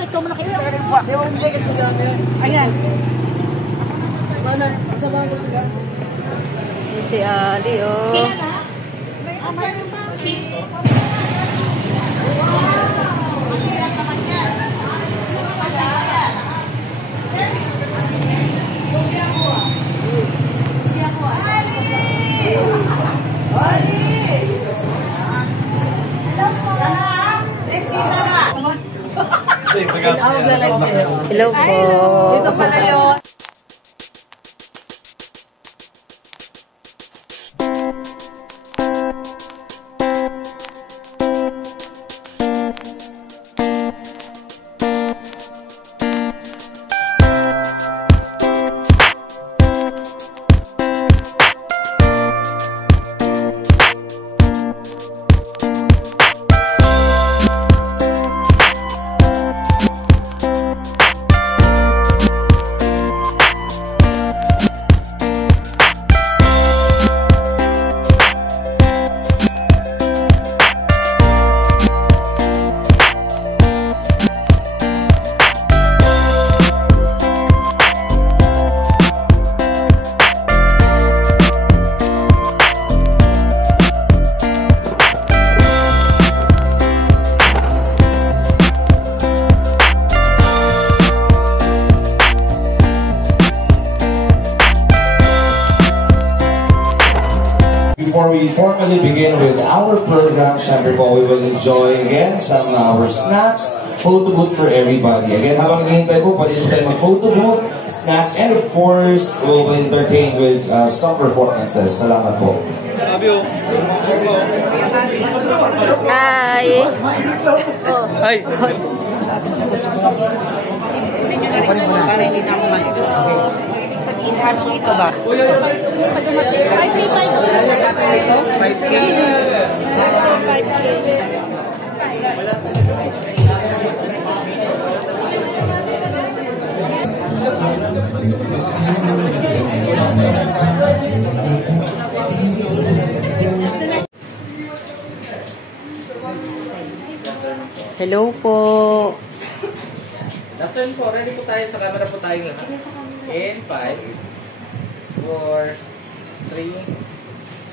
ito mo na kayo. Di ba umigay kasi nila ngayon? Ayan. Mana, basta ba gusto ka? Si Ali, oh. Hello po. Dito pala yun. Before we formally begin with our program, syempre po, we will enjoy again some our snacks, photo booth for everybody. Again, habang naghihintay po, pwede po tayo mag-photo booth, snacks, and of course, we'll be entertained with some performances. Salamat po. Hi! Hi! Para hindi na ako mali. Ano ito ba? 5K. Ito? 5K? 5K. Hello po. Afternoon po, ready po tayo sa camera po tayo lahat. In 5, 4, 3,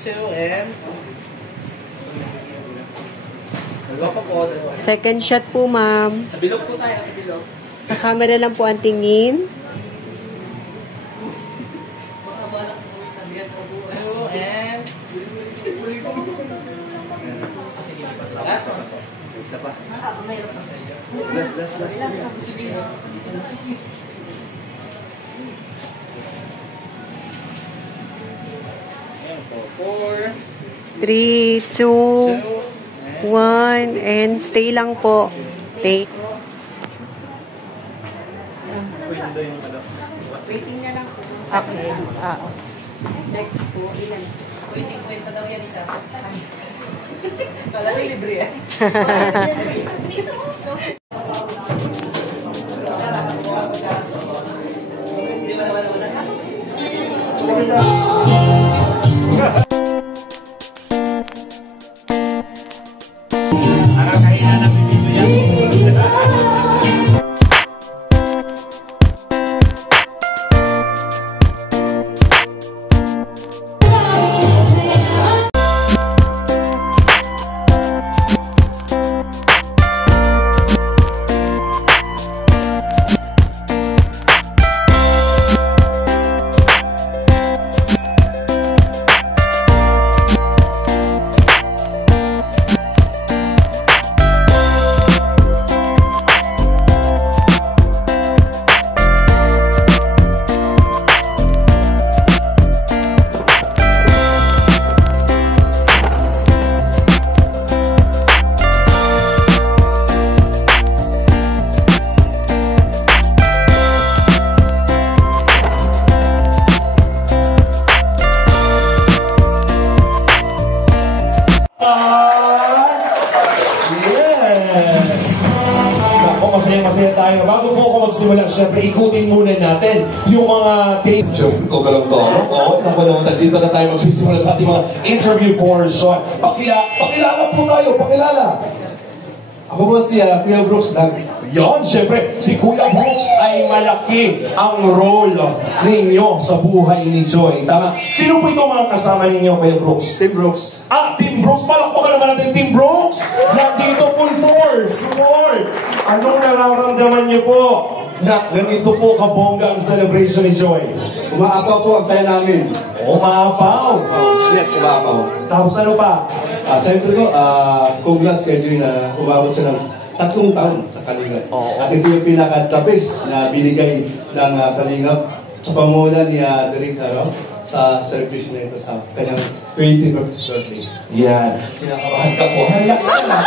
2, and dalawa pa po. Second shot po, ma'am. Sa bilog po tayo, sa bilog. Sa camera lang po ang tingin. 2, and last one po. Isa pa. Last. Ayan po. 4, 3, 2, 1, and stay lang po. Take. Waiting na lang po. Okay. Next po, ilan? Uy, 50 daw yan isa. Kala ko libre eh. Masaya tayo. Bago po ako magsimula, syempre, ikutin muna natin yung mga tape. O galong to. Oo, naman, dito na tayo magsisimula sa ating mga interview portion. Pakilala po tayo, pakilala. Ako po si Kuya Brooks Vlog. Yon, syempre, si Kuya Brooks ay malaki ang role ninyo sa buhay ni Joy. Tama? Sino po itong mga kasama ninyo, Kuya Brooks? Team Brooks. Team Brooks. Palakpakan naman natin, Team Brooks. Nandito full force. Support. Anong nararamdaman niyo po na ganito po kabongga ang celebration ni Joy? Umaapaw po ang saya namin. Umaapaw. Yes, umaapaw. Tapos ano pa? Siyempre po, congrats kay Joy na umabot siya ng 3 taon sa Kalingap. At ito yung pinaka-the best na binigay ng Kalingap sa pamulan ni Derek sa service na ito sa kanyang 20th birthday. Yan. Kinakabahan ka po. Relax ka lang.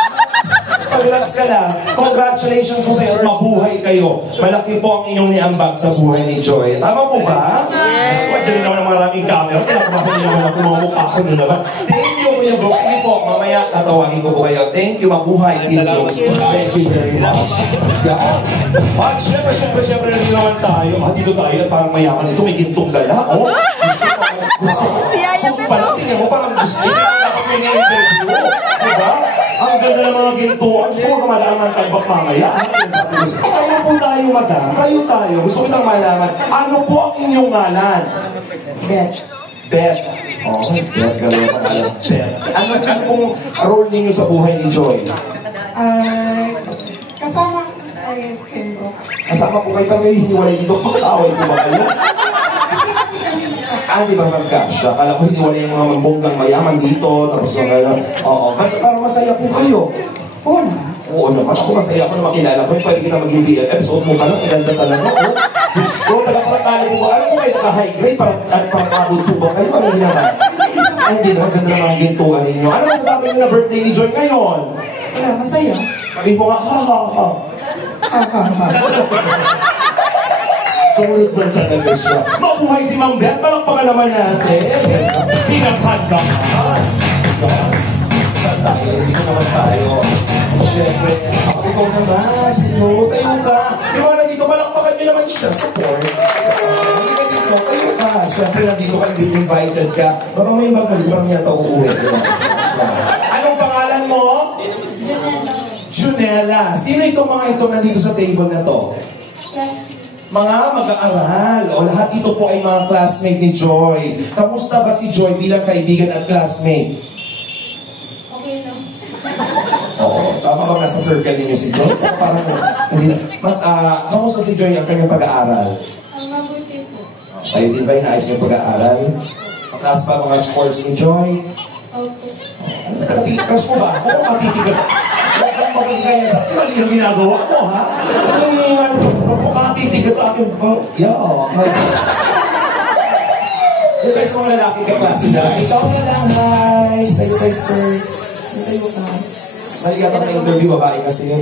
Pag-relax ka lang. Congratulations po sa iyo. Mabuhay kayo. Malaki po ang inyong niambag sa buhay ni Joy. Tama po ba? Yes. Yes. Diyan naman ang maraming camera. Kinakabahan niyo naman ako mga mukha ko na naman. Thank you, Kuya Brooks. Sige po, mamaya tatawagin ko po kayo. Thank you, mabuhay. Thank you very much. At syempre, nandito naman tayo. Dito tayo at parang mayaman ito. May gintong dala. Oh, gusto. Parang tingnan mo, parang gusto. Dapat may na-interview. Diba? Ang ganda ng mga gintuan. Siguro ka malaman tagbak mamaya. Kayo po tayo, madam. Kayo tayo. Gusto kitang malaman. Ano po ang inyong ngalan? Beth. Beth. Oh, Beth. Gano'n pa alam. Beth. Ano pong role ninyo sa buhay ni Joy? Kasama ay Pembroke. Kasama po kayo pero may hiniwalay dito. Pagkaaway po ba kayo? Di ba magkasya? Kala ko hiniwalay yung mga mambonggang mayaman dito. Tapos mga gano'n. Oo. Parang masaya po kayo. Oo na. Oo naman. Ako masaya ako na makilala ko. Pwede kita maging BFF. Suot mo ka lang. Maganda talaga. Oo. Diyos ko. Taga-paratalo po ba? Alam mo kayo naka-high grade? Parang abot po ba kayo? Ano hindi naman? Ay, hindi naman. Ganda naman ang gintuan ninyo. Ano masasabi niyo na birthday ni Joy ngayon? Wala, masaya. Sabi mo nga, ha. Sulit ba talaga siya? Mabuhay si Mang Beth. Palakpakan naman natin. Pinaghanda ka. Saan tayo? Dito naman tayo. Siyempre, ako ikaw naman. Tayo ka. Di ba nandito, palakpakan niyo naman siya. Support. Hindi ka dito. Tayo ka. Siyempre, nandito ka. Invited ka. Baka may bag mo. Di ba naman yata uuwi? Anong pangalan mo? Junella. Junella. Sino itong mga ito nandito sa table na to? Yes. Mga mag-aaral. O lahat ito po ay mga classmate ni Joy. Kamusta ba si Joy bilang kaibigan at classmate? Okay lang. Oo. Tama bang nasa circle ninyo si Joy? Parang hindi na. Mas, kamusta si Joy ang kanyang pag-aaral? Ang mabuti po. Kayo din ba inaayos niyo pag-aaral? Mataas pa mga sports ni Joy? Opo. Crush mo ba? Ako makatitigas. Huwag kang magagaya sa akin. Mali yung ginagawa ko, ha? Huwag makatitigas sa akin. Yung guys, mga lalaki ka klase na. Ikaw na lang, hi. Tayo, sir. Tayo ka. Mali yata na interview, babae kasi yun.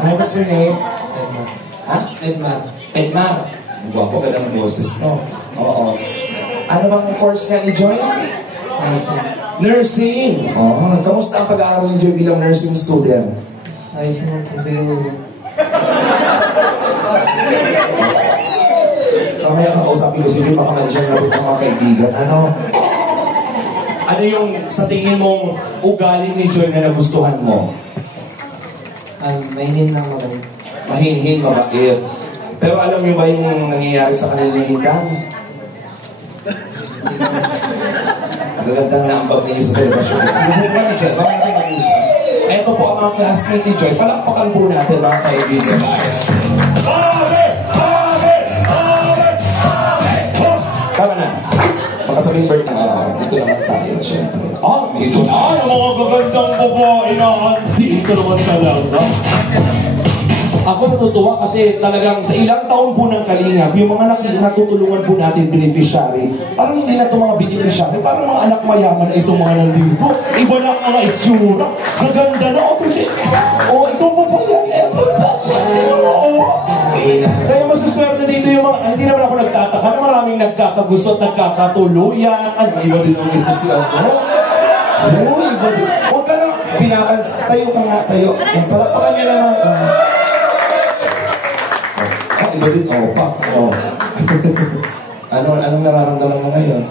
Hi, what's your name? Edmar. Ha? Edmar. Edmar. Ang gwapo ka ng boses, no? Oo. Ano bang course niya ni Joy? Nursing. Oh, kamusta ang pag-aaral ni Joy bilang nursing student? Ayos naman po pero... Kamaya kakausapin ko si Joy, baka mali siya nabot ng mga kaibigan. Ano yung sa tingin mong ugali ni Joy na nagustuhan mo? Mainin lang ako. Mahinhin, mabait. Pero alam niyo ba yung nangyayari sa kanilang hitan? Gaganda na ang bag ninyo sa celebration. Ano ba ni Joy? Bakit natin mag-usap? Ito po ang mga classmate ni Joy. Palakpakan po natin mga kaibigan. Tama na. Makasabing birthday. Dito naman tayo, syempre. Dito na. Ay, mga gagandang babae na dito naman talaga. Ako natutuwa kasi talagang sa ilang taon po ng Kalingap, yung mga natutulungan po natin beneficiary, parang hindi na itong mga beneficiary, parang mga anak mayaman na itong mga nandito. Iba na ang mga itsura. Kaganda na ako kasi, ito pa ba yan? Kaya masuswerte dito yung mga, hindi naman ako nagtataka na maraming nagkakagusto at nagkakatuluyan. Iba din ang ito si ako. Uy, iba din. Huwag ka lang, tayo ka nga, tayo. Palapakan niya naman. Iba din, anong nararamdaman mo ngayon?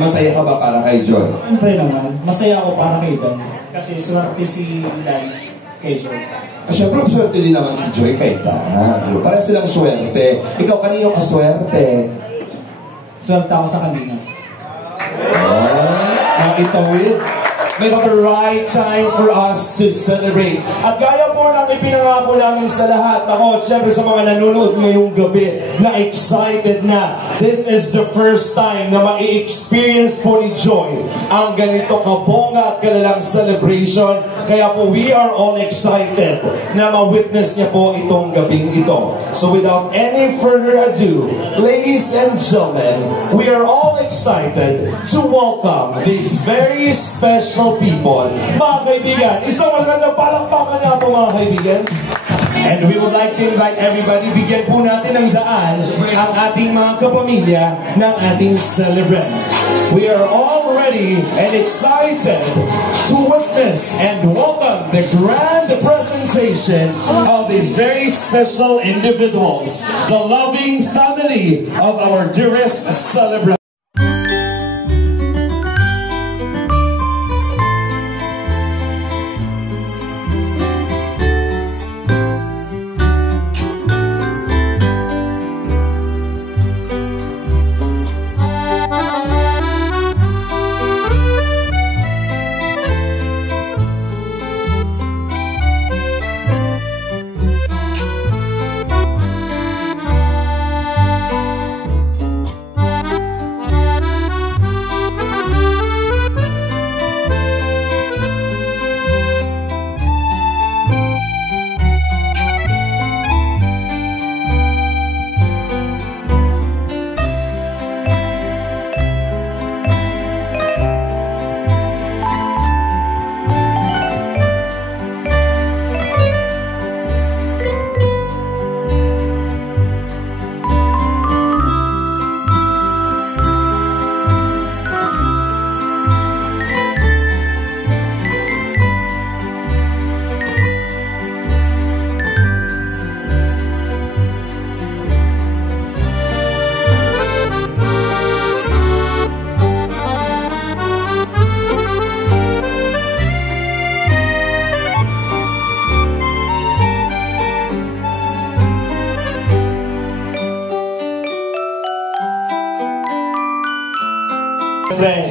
Masaya ka ba para kay Joy? Siyempre naman, masaya ako para kay Dan. Kasi swerte si Dan kay Joy. Siyempre, swerte din naman si Joy kay Dan. Parang silang swerte. Ikaw, kanino ka swerte? Swerte ako sa kanina. Ang itawid. May the right time for us to celebrate. At gaya po ng ipinangako namin sa lahat, ako, siyempre sa mga nanonood ngayong gabi, na excited na. This is the first time na mai-experience po ni Joy ang ganito kabongga at kalalang celebration. Kaya po, we are all excited na ma-witness niya po itong gabing ito. So without any further ado, ladies and gentlemen, we are all excited to welcome these very special people. Mga kaibigan, isang magandang palakpakan nga po mga kaibigan. And we would like to invite everybody, bigyan po natin ng daan ang ating mga kapamilya ng ating celebrant. We are all ready and excited to witness and welcome the grand presentation of these very special individuals, the loving family of our dearest celebrant.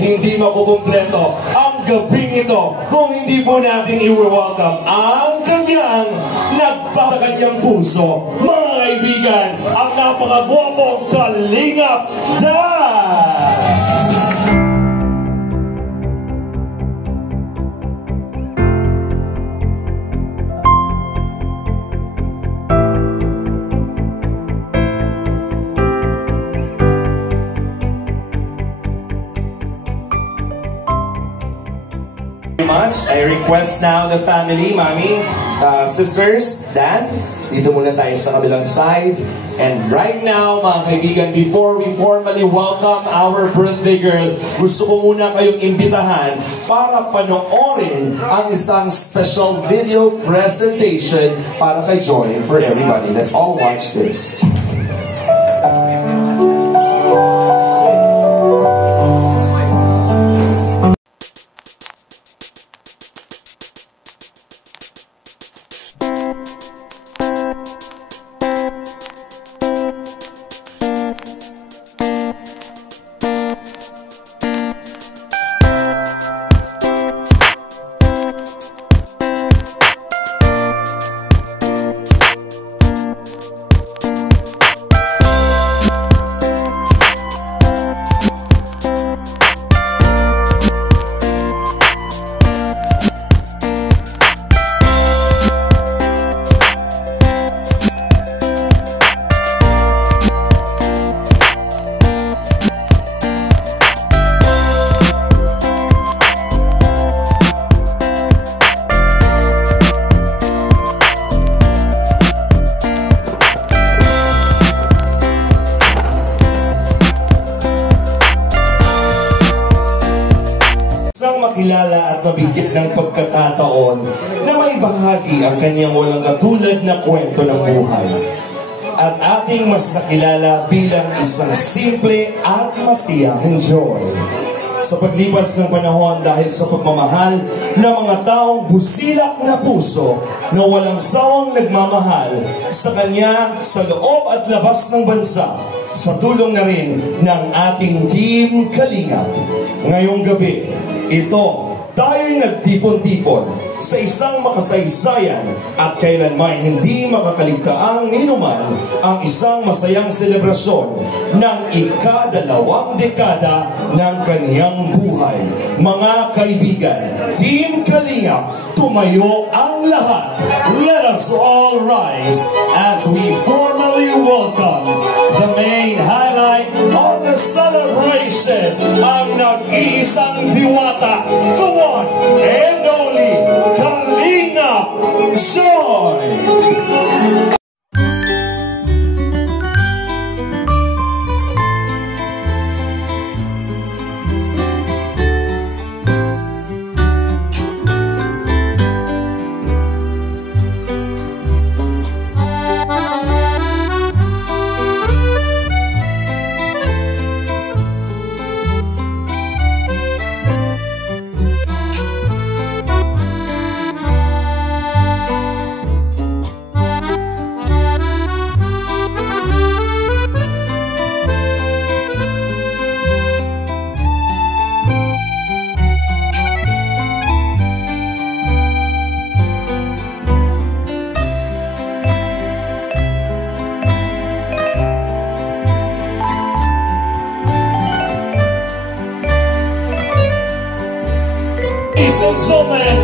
Hindi makukumpleto ang gabing ito kung hindi po natin i-welcome ang kanyang nagpasa kanyang puso. Mga kaibigan, ang napakagwapong Kalingap Dan! I request now the family, Mami, sisters, Dan, dito muna tayo sa kabilang side. And right now, mga kaibigan, before we formally welcome our birthday girl, gusto ko muna kayong imbitahan para panoorin ang isang special video presentation para kay Joy for everybody. Let's all watch this. Makilala at mabigyan ng pagkakataon na may bahagi ang kanyang walang katulad na kwento ng buhay. At ating mas nakilala bilang isang simple at masiyahing Joy. sa paglipas ng panahon dahil sa pagmamahal ng mga taong busilak na puso na walang sawang nagmamahal sa Kanya sa loob at labas ng bansa, sa tulong na rin ng ating Team Kalingap. Ngayong gabi, ito, tayo'y nagtipon-tipon sa isang makasaysayan at kailanman hindi makakaligtaang inuman ang isang masayang selebrasyon ng ika-2 dekada ng kanyang buhay. Mga kaibigan, Team Kalingap, tumayo ang lahat. Let us all rise as we formally welcome the main highlight of the celebration, ang nag-iisang diwata, the one and only Kalingap Joy! Ladies and gentlemen,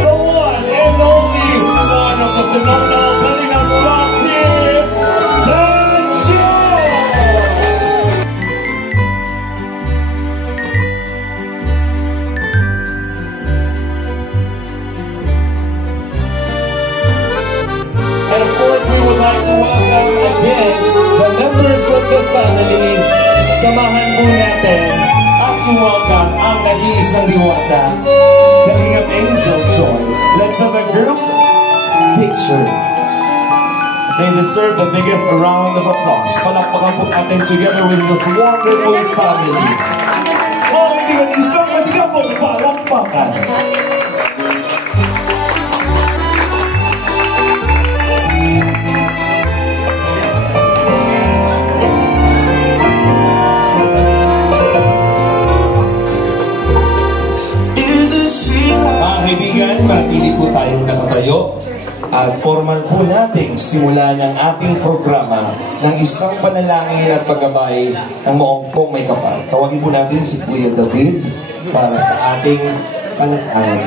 the one and only one of the phenomenal Kalingap Rock Team, The Joy! And of course, we would like to welcome again the members of the family. Samahan po natin at i-welcome ang nag-iisang diwata, Kalingap Angel Joy. Let's have a group picture. They deserve the biggest round of applause. Palakpakan po natin together with this wonderful family. Oh, hindi ka isang masigaw po, palakpakan. Mga kaibigan, manatili po tayong nakatayo at formal po nating simulan ang ating programa ng isang panalangin at paggabay ng maongkong may kapal. Tawagin po natin si Kuya David para sa ating panalangin.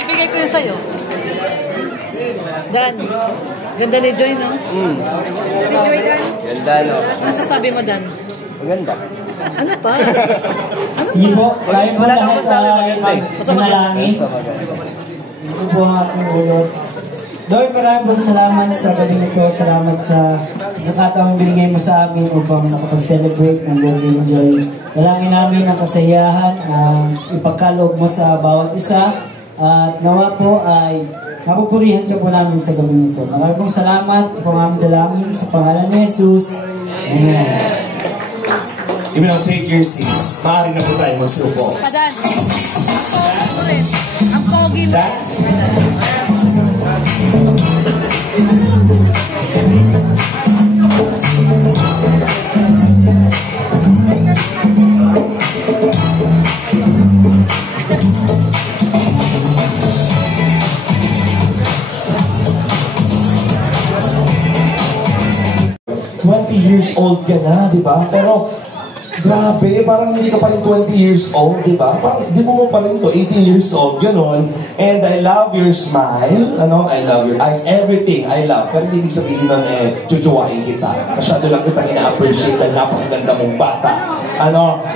Ibigay ko yun sa'yo. Dan, ganda ni Joy, no? Si Joy, Dan. Ganda, no? Ano sasabi mo, Dan? Maganda. Ano pa? Sige po, tayo po lahat sa manalangin. Ito po ang ating ulot. Lord, maraming pong salamat sa gabi nito. Salamat sa nakataong binigay mo sa amin upang nakapag-celebrate ng birthday ni Joy. Dalangin namin ang kasayahan, ipagkaloob mo sa bawat isa. At nawa po ay napupurihan ka po namin sa gabi nito. Maraming pong salamat. Ito po ang aming dalangin sa pangalan ni Jesus. Amen. You may now take your seats. Maaari na po tayo magsupo. Dan, ang pogi mo rin. Ang pogi mo. Years old ka na, di ba? Pero grabe, parang hindi ka pa rin 20 years old, di ba? Parang di mo pa rin to, 18 years old, gano'n. And I love your smile, I love your eyes, everything I love. Pero hindi ibig sabihin nun, chuchuwain kita. Masyado lang kitang ina-appreciate dahil napakaganda mong bata.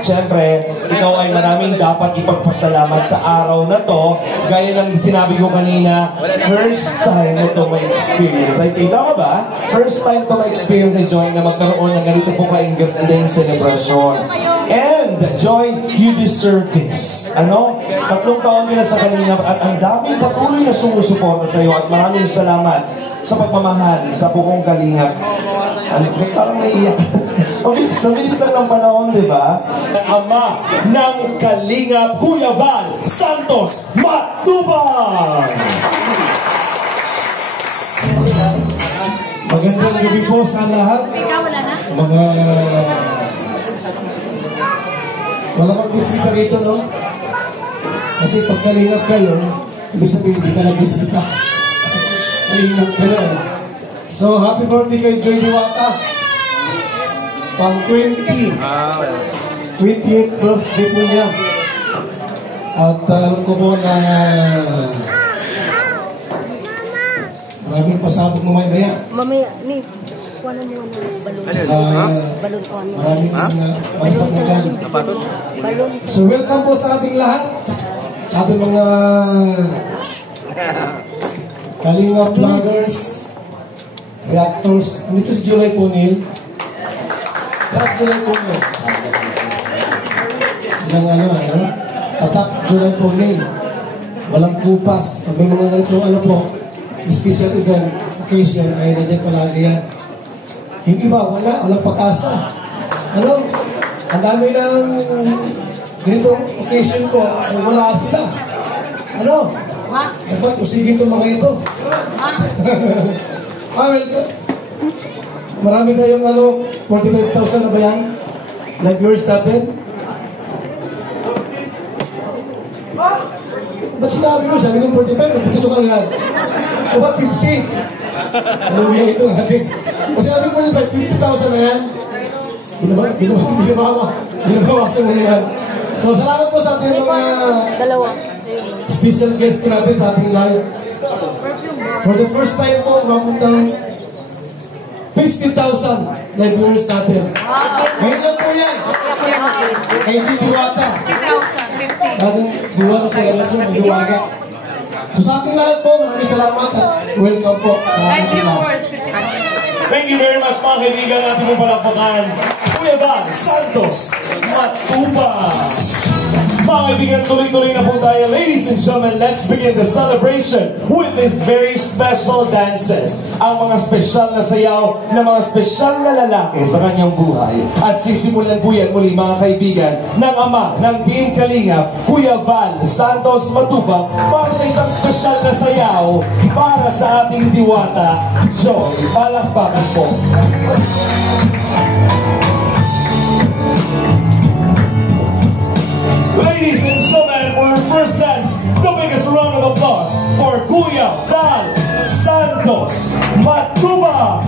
Siyempre, ikaw ay maraming dapat ipagpasalamat sa araw na to. Gaya ng sinabi ko kanina, first time mo to ma-experience. I think, tama ba? First time to ma-experience, Joy, na magkaroon ng ganito po kaingandang celebration. And, Joy, you deserve this. 3 taon ka na sa kanina at ang daming patuloy na sumusuporta sa iyo at maraming salamat sa pagmamahal sa buong Kalingap. Ano, parang naiiyak. Mabilis lang ng panahon, di ba? Ama ng Kalingap, Kuya Val Santos Matubang! Magandang gabi po sa lahat. Mga malamang bisita rito, no? Kasi pag kalingap kayo, ibig sabihin, hindi ka nag-bisita. Kalingap ka na. So, happy birthday kay Joy Diwata. Pang 28th birthday po niya. At alam ko po na maraming pasabog mamaya. Mamaya, ni, kuha mo balon. Balon ko ano. Maraming masasagan. Balon. So welcome po sa ating lahat. Sa ating mga Kalingap vloggers, reactors. Andito si July po, Neil. Tatak July po, Neil. Ilang tatak July po, Neil. Walang kupas. Pag may mga ganito, po, special event, occasion, ay nandiyan palagi yan. Yung iba, walang pag-asa. Ang dami ng ganitong occasion ko, ay wala sila. Dapat usigin itong mga ito. Welcome. Marami kayong 45,000 na ba yan? Like yours natin? Ba't sinabi ko? Sabi ko 45, nagpituto ka nga. O ba 50? Lumiya ito natin. Kasi sabi ko 50,000 na yan. Binabawasan mo na yan. So salamat po sa ating mga special guest po natin sa ating live. For the first time po, mapuntang 50,000 live viewers natin. Ngayon lang po yan. Kay G. Diwata. Dating Diwata talaga siya, mahiwaga. So sa ating lahat po, maraming salamat at welcome po sa ating lahat. Thank you very much mga kaibigan, natin mo palakpakan Kuya Val Santos Matubang. Mga kaibigan, tuloy-tuloy na po tayo. Ladies and gentlemen, let's begin the celebration with these very special dances. Ang mga special na sayaw ng mga special na lalaki sa kanyang buhay. At sisimulan po yan muli mga kaibigan ng ama ng Team Kalingap, Kuya Val Santos Matubang, para sa isang special na sayaw para sa ating diwata, Joy. Palakpakan po. Ladies and gentlemen, for our first dance, the biggest round of applause for Kuya Val Santos Matubang.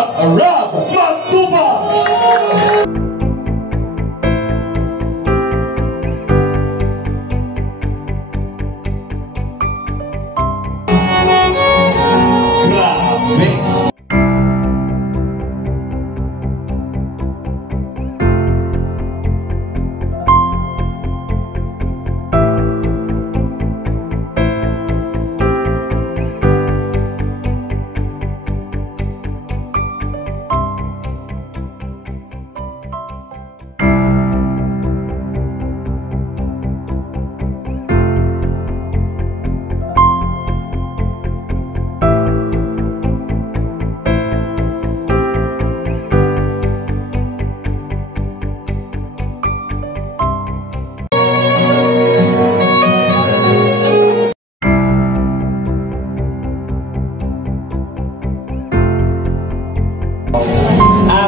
Kalingap Rab Matubang! Grabe!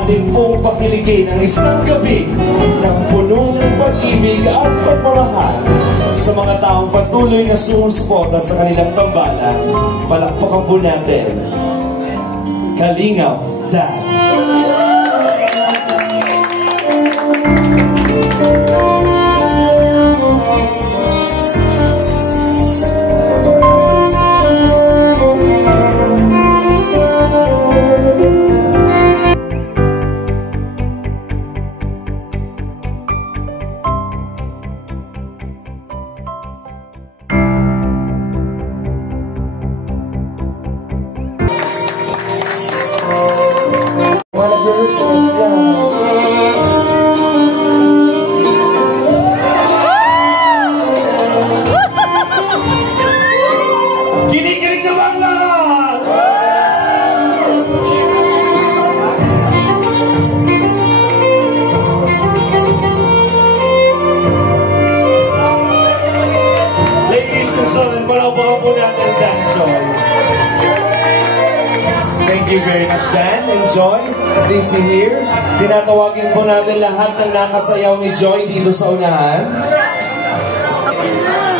Ating pong pakiligin ang isang gabi ng puno ng pag-ibig at pagmamahal sa mga taong patuloy na sumusuporta sa kanilang tambalan. Palakpakan po natin, Kalingap Dad. Wanna go request Kinikilig na ba ang lahat? Ladies and gentlemen, palabahan po natin Dan Joy. Thank you very much, Dan and Joy. Please be here. Tinatawagin po natin lahat ng nakasayaw ni Joy dito sa unahan.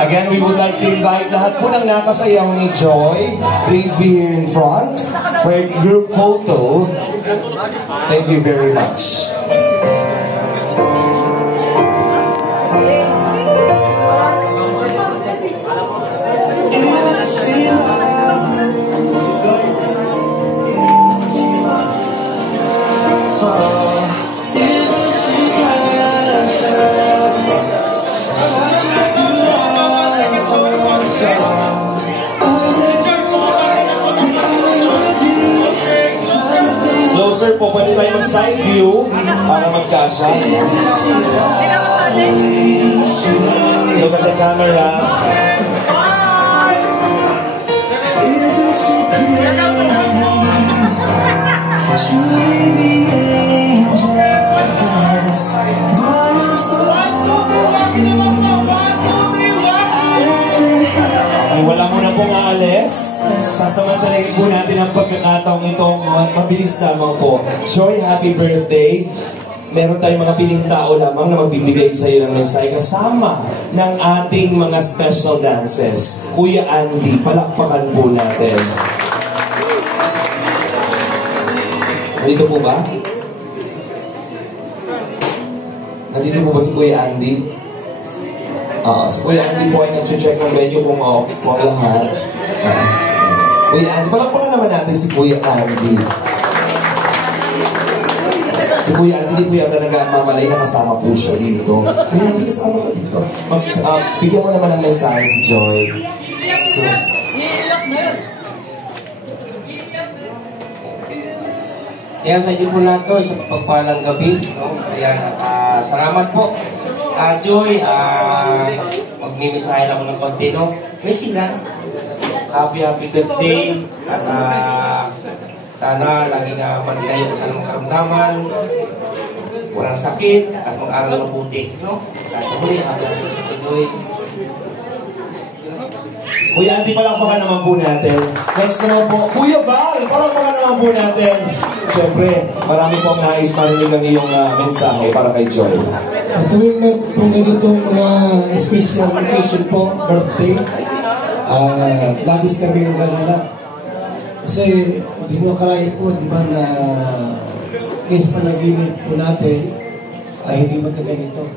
Again, we would like to invite lahat po ng nakasayaw ni Joy. Please be here in front for a group photo. Thank you very much. Closer po, pwede tayo mag-side view para magkasya. Look at the camera. Wala mo na pong aalis. Sasamantalahin po natin ang pagkakataong itong mabilis lamang po. Joy, happy birthday. Meron tayong mga piling tao lamang na magbibigay sa iyo ng mensahe kasama ng ating mga special dances. Kuya Andy, palakpakan po natin. Nandito po ba? Nandito po ba si Kuya Andy? Si Kuya Andy po ay nag-check ng venue kung off po ang lahat. Kuya Andy, palakpakan naman natin si Kuya Andy. Si Kuya Andy, hindi po yata nagmamalay na kasama po siya dito. Kuya Andy, kasama ka dito. Bigyan mo naman ng mensahe si Joy. So, ayan, sa inyo po lahat to, isang pagpalang gabi. No? Ayan, salamat po. Joy, magmimisahe lang ng konti, no? May sila. Happy birthday. At sana lagi nga magkayo ka sa mga karamdaman. Walang sakit at mag-aral mabuti, no? Sa muli, happy birthday, Joy. Kuya Andy, palakpakan naman po natin. Next naman po, Kuya Val, palakpakan naman po natin. Siyempre, marami pong nais marinig ang iyong mensahe para kay Joy. Sa tuwing po ganitong mga special occasion po, birthday, labis kami galala. Kasi di mo akalain po, di ba, na minsan panaginip po natin ay hindi magkaganito.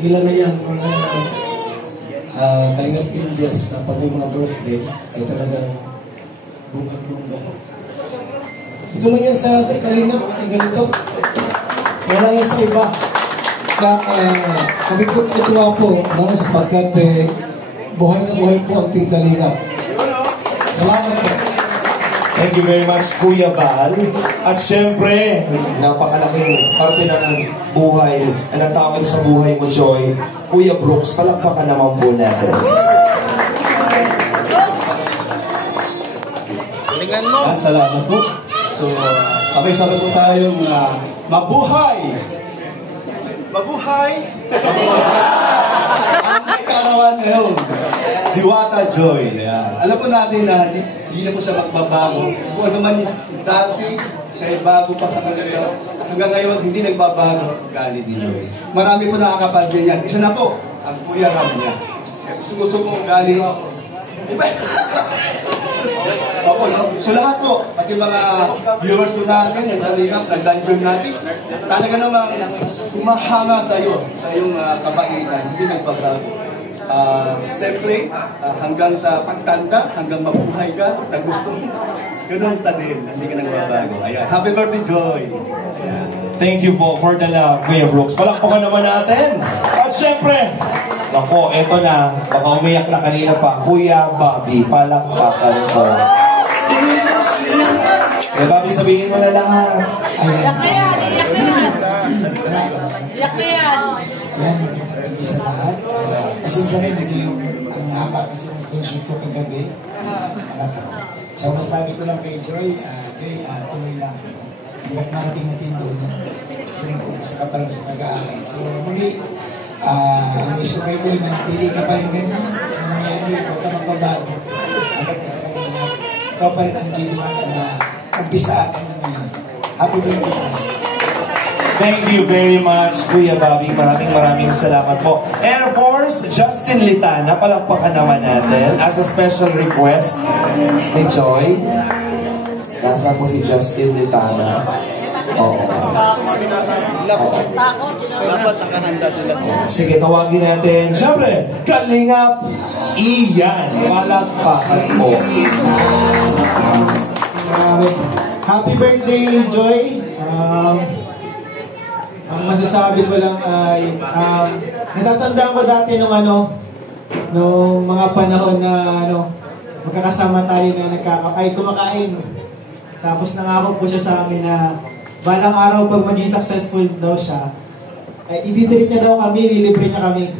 Ilan na yan mga Kalingap Angels na pag may mga birthday ay talagang bunga-bunga. Ito lang yan sa Kalingap, ang ganito. Wala yan sa iba. Kami po natuwa po sapagkat buhay na buhay po ang Team Kalingap. Salamat po. Thank you very much, Kuya Val. At syempre, napakalaking parte ng buhay, ang tao ito sa buhay mo, Joy. Kuya Brooks, palakpakan naman po natin. At salamat po. So, sabay-sabay po tayong mabuhay! Mabuhay! Ang may karawan ngayon, Diwata Joy. Ayan. Alam po natin na hindi na po siya magbabago. Kung ano man dati, siya ay bago pa sa kanila. At hanggang ngayon, hindi nagbabago galit ni Joy. Marami po nakakapansin yan. Isa na po, ang Kuya Ram niya. Gusto po galing. Diba? Opo, no? So lahat po, pati mga viewers po natin, yung Kalingap, nag-dungeon natin, talaga namang humahanga sa iyo, sa iyong kabaitan, hindi nagbabago. Siyempre, hanggang sa pagtanda, hanggang mabuhay ka, na gusto mo, ganun pa din, hindi ka nagbabago. Ayan, happy birthday, Joy! Ayan. Thank you po for the love, Kuya Brooks. Palakpakan naman natin. At syempre, nako, eto na, baka umiyak na kanina pa, Kuya Bobby, palakpakan po. Kuya Bobby, sabihin mo na lahat. Iyak na yan! Iyak na yan! Yan, isa lahat. Pasensya rin, naging ang haba kasi ng concert ko kagabi. So, masabi ko lang kay Joy, tuloy lang. Hanggat marating natin doon, isa ka pa lang sa pag-aaral. So, muli, ang gusto kay Joy, manatili ka pa rin ganyan. Ang nangyari, huwag ka magbabago. Hanggat isa ka ganyan. Ikaw pa rin ang Diwata na umpisa atin na ngayon. Happy birthday. Thank you very much, Kuya Bobby. Maraming salamat po. Air Force, Justin Litana, palakpakan naman natin as a special request ni Joy. Nasa po si Justin Litana. Oo. Dapat nakahanda sila. Sige, tawagin natin. Siyempre, Kalingap Ian. Palakpakan po. Happy birthday, Joy. Ang masasabi ko lang ay natatandaan ko dati nung mga panahon na magkakasama tayo na kumakain. Tapos nangako po siya sa amin na balang araw pag maging successful daw siya, ay ididrip niya daw kami, lilibre niya kami.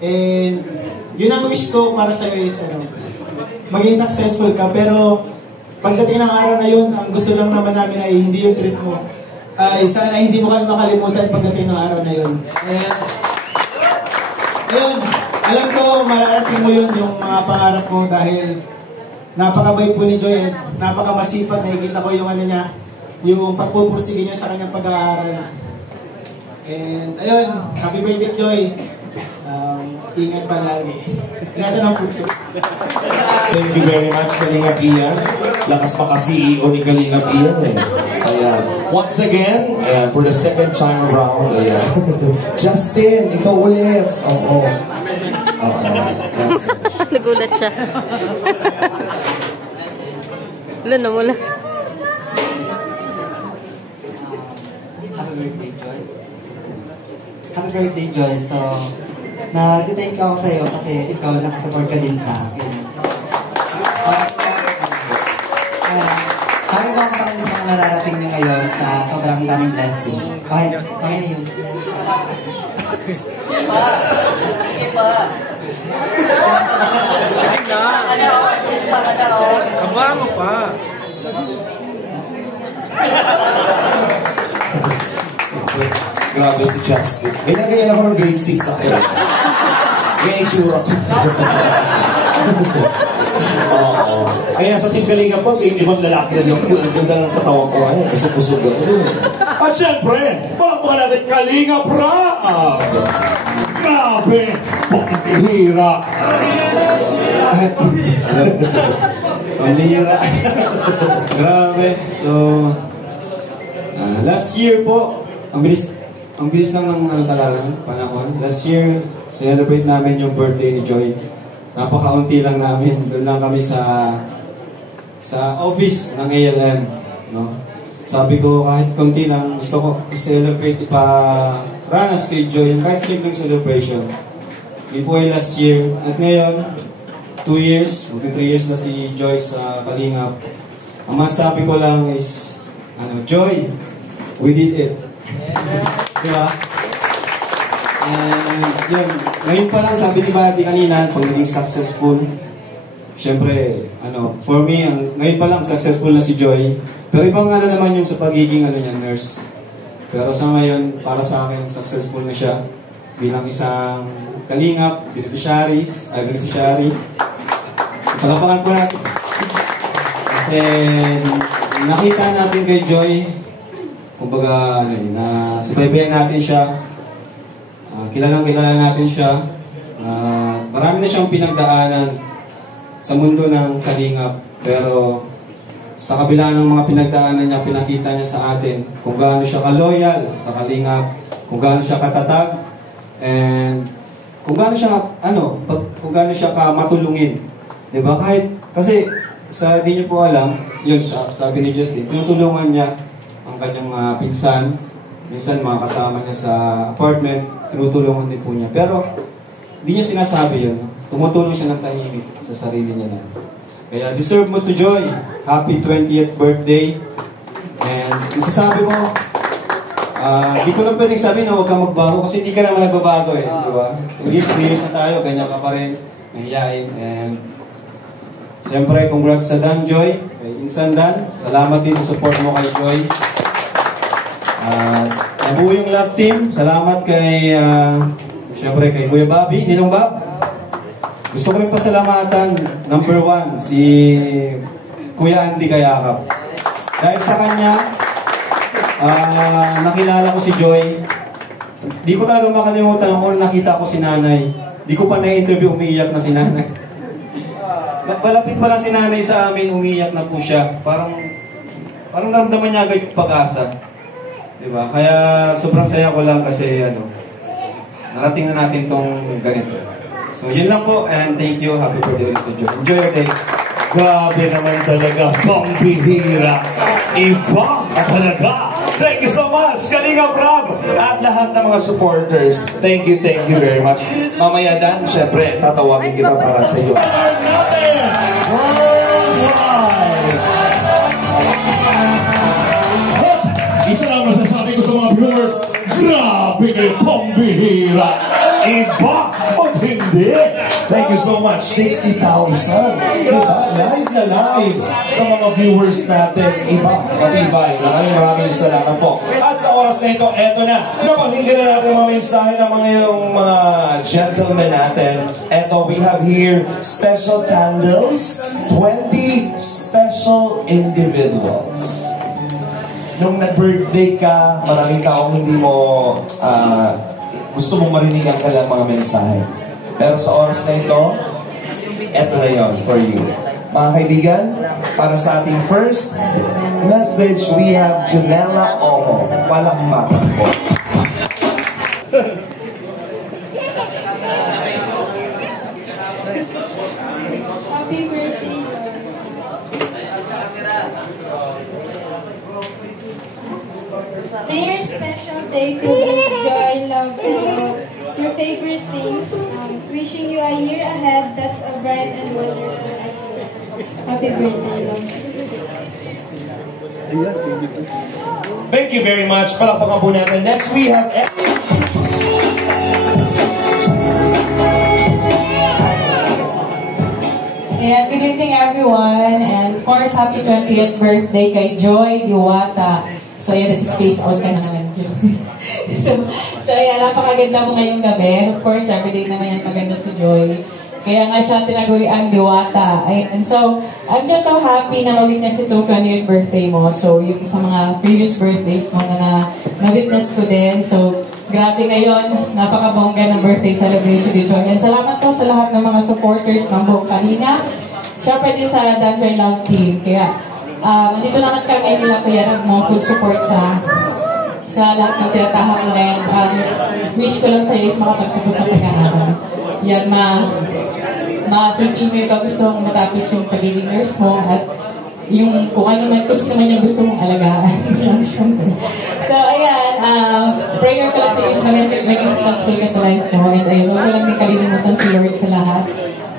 And yun ang wish ko para sa iyo is maging successful ka, pero pagdating ng araw na yun, ang gusto lang naman namin ay hindi yung treat mo. Sana hindi mo kami makalimutan pagdating ng araw na yun. Ayun, alam ko mararating mo yun yung mga pangarap mo dahil napakabait po ni Joy, napakamasipag, nakikita ko yung niya, yung pagpupursige niya sa kanyang pag-aaral. And ayun, happy birthday, Joy. Ingat pa lagi. Ingatan ang puso. Thank you very much, Kalingap Ian. Lakas pa kasi CEO ni Kalingap Ian eh. Ayan. Once again, ayan, for the second time around, ayan. Justin, ikaw ulit. Oo. Nagulat siya. Wala na mula. Happy birthday, Joy. Happy birthday, Joy. So, nag-thank ako sa'yo kasi ikaw nakasupport ka din sa akin. Happy ba ako sa akin sa mga nararating niyo ngayon sa sobrang daming blessing. Okay na yun. Aba mo pa. Grabe si Justin. Ganyan ako ng grade 6 ako. Ganyan itsura. Oo. Ay, nasa Team Kalingap po, ibang lalaki na diyan. Ang ganda ng katawan ko. Ay, kusog-kusog ako. At syempre, palakpakan natin Kalingap Raab. Grabe! Pagkihira! Pambihira. Grabe. So, last year po, ang bilis lang ng panahon. Last year, celebrate namin yung birthday ni Joy. Napakaunti lang namin. Doon lang kami sa office ng ALM. No? Sabi ko, kahit konti lang, gusto ko i-celebrate, iparanas kay Joy, yung kahit simple celebration. Yun po ay last year. At ngayon, 2 years, maging 3 years na si Joy sa Kalingap. Ang masabi ko lang is, Joy, we did it. Diba? And yun, ngayon pa lang, sabi ni Buddy kanina, pag naging successful, syempre, for me, ngayon pa lang, successful na si Joy. Pero ibang naman yung sa pagiging nurse. Pero sa ngayon, para sa akin, successful na siya bilang isang Kalingap, beneficiary. Palapakan po natin. Kasi nakita natin kay Joy, kumbaga, nasubaybayan natin siya. Kilalang natin siya. Marami na siyang pinagdaanan sa mundo ng Kalingap. Pero sa kabila ng mga pinagdaanan niya, pinakita niya sa atin kung gaano siya ka-loyal sa Kalingap, kung gaano siya katatag, and kung gaano siya ka-matulungin. Diba? Kasi di niyo po alam, yun sabi ni Justin, tinutulungan niya ang kanyang pinsan, minsan mga kasama niya sa apartment, tinutulungan din po niya. Pero, hindi niya sinasabi yun. Tumutulong siya ng tahimik sa sarili niya na. Kaya, deserve mo to Joy. Happy 20th birthday. And, isasabi ko, di ko na pwedeng sabihin na huwag kang magbago kasi hindi ka naman nagbabago eh. Di ba? 2 years na tayo, ganyan ka pa rin. Mahihain. And, siyempre, congrats sa Dan Joy. Kay Insan Dan. Salamat din sa support mo kay Joy. Nabuo yung love team. Salamat kay, siyempre kay Kuya Bobby, Ninong Bob. Gusto ko rin pasalamatan, number 1, si Kuya Andy Kayakap. Dahil sa kanya, nakilala ko si Joy. Di ko talaga makalimutan kung nakita ko si nanay. Di ko pa na-interview, umiiyak na si nanay. Palapit pa lang si nanay sa amin, umiiyak na po siya. Parang naramdaman niya agad yung pag-asa. Diba? Kaya sobrang saya ko lang kasi narating na natin tong ganito. So yun lang po and thank you. Happy birthday sa Joy. Enjoy your day. Grabe naman talaga, pambihira. Iba ka talaga. Thank you so much, Kalingap Rob, at lahat ng mga supporters. Thank you very much. Mamaya Dan, syempre, tatawagin kita para sa iyo. Isa lang masasabi ko sa mga viewers, grabe kayo, pambihira. Iba o hindi? Thank you so much. 60,000. Diba? Live na live sa mga viewers natin. Iba. Matibay. Maraming salamat po. At sa oras na ito, eto na. Napakinggan na natin mga mensahe ng mga gentlemen natin. Eto, we have here special candles. 20 special individuals. Nung nag-birthday ka, maraming taong hindi mo gusto mong marinig ang kailang mga mensahe. Pero sa oras na ito, eto na yun for you. Mga kaibigan, para sa ating first message, we have Janela Omo. Palakpakan po. Happy birthday, May your special day filled with joy, love, and hope. Your favorite things. Wishing you a year ahead that's a bright and wonderful as well. Happy birthday, love. Thank you very much. Palakpakan po natin. Next, we have... And good evening, everyone. And of course, happy 20th birthday kay Joy Diwata. So, ayan, nasa space out ka na naman, Joy. so, ayan, napakaganda mo ngayong gabi. Of course, everyday naman yan maganda si Joy. Kaya nga siya tinaguri ang Diwata. And so, I'm just so happy na ma-witness ito 20th birthday mo. So, yung sa mga previous birthdays mo na-witness ko din. So, grabe ngayon, napakabongga ng birthday celebration ni Joy. And salamat po sa lahat ng mga supporters ng buong Kalingap. syempre din sa Danjoy Love Team. Kaya, dito naman kami nila Kuya mo full support sa lahat ng tinatahak mo na yan. Wish ko lang sa'yo is makapagtapos sa pag-aaral. Yan, ma-continue ka gusto mong matapos yung pagiging nurse mo at yung kung ano man, gusto naman yung gusto mong alagaan. So, ayan, prayer ko lang sa iyo is maging successful ka sa life mo and ayun, huwag ko lang din kalilimutan si Lord sa lahat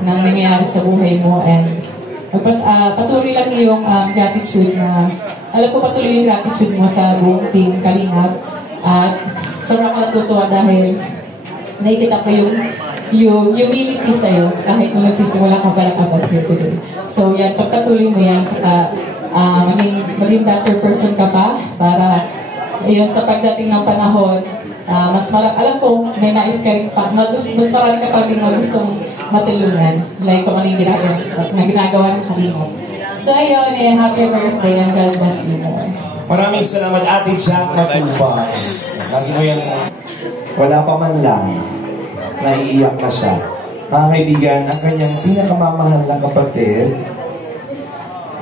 ng nangyayari sa buhay mo and patuloy lang yung gratitude na alam ko patuloy yung gratitude mo sa buong team Kalingap at sobrang ako natutuwa dahil nakikita ko yung humility sa'yo kahit nung nagsisimula ka palang about here today. So yan, pagpatuloy mo yan saka maging better person ka pa para yun sa pagdating ng panahon alam ko may nais ka rin pa mas marami ka pa din gustong matulungan like kung ano yung ginagawa ng Kalingap. So ayun, happy birthday and God bless you more. Maraming salamat Ate Jack Matubay. Lagi mo yan, wala pa man lang naiiyak na siya. Mga kaibigan, ang kanyang pinakamamahal na kapatid,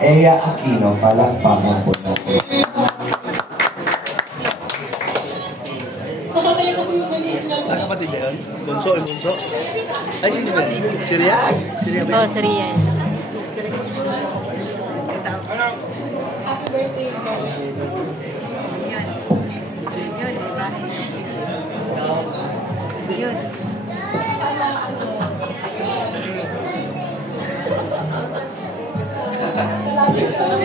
Ea Aquino, palakpakan po natin. Nakataya kasi yung message niya. Kapatid niya yun? Bunso. Ay, sino ba? Syria? Oh, Syria. Happy birthday, Joy. Yun. Sana, dalagin ka lang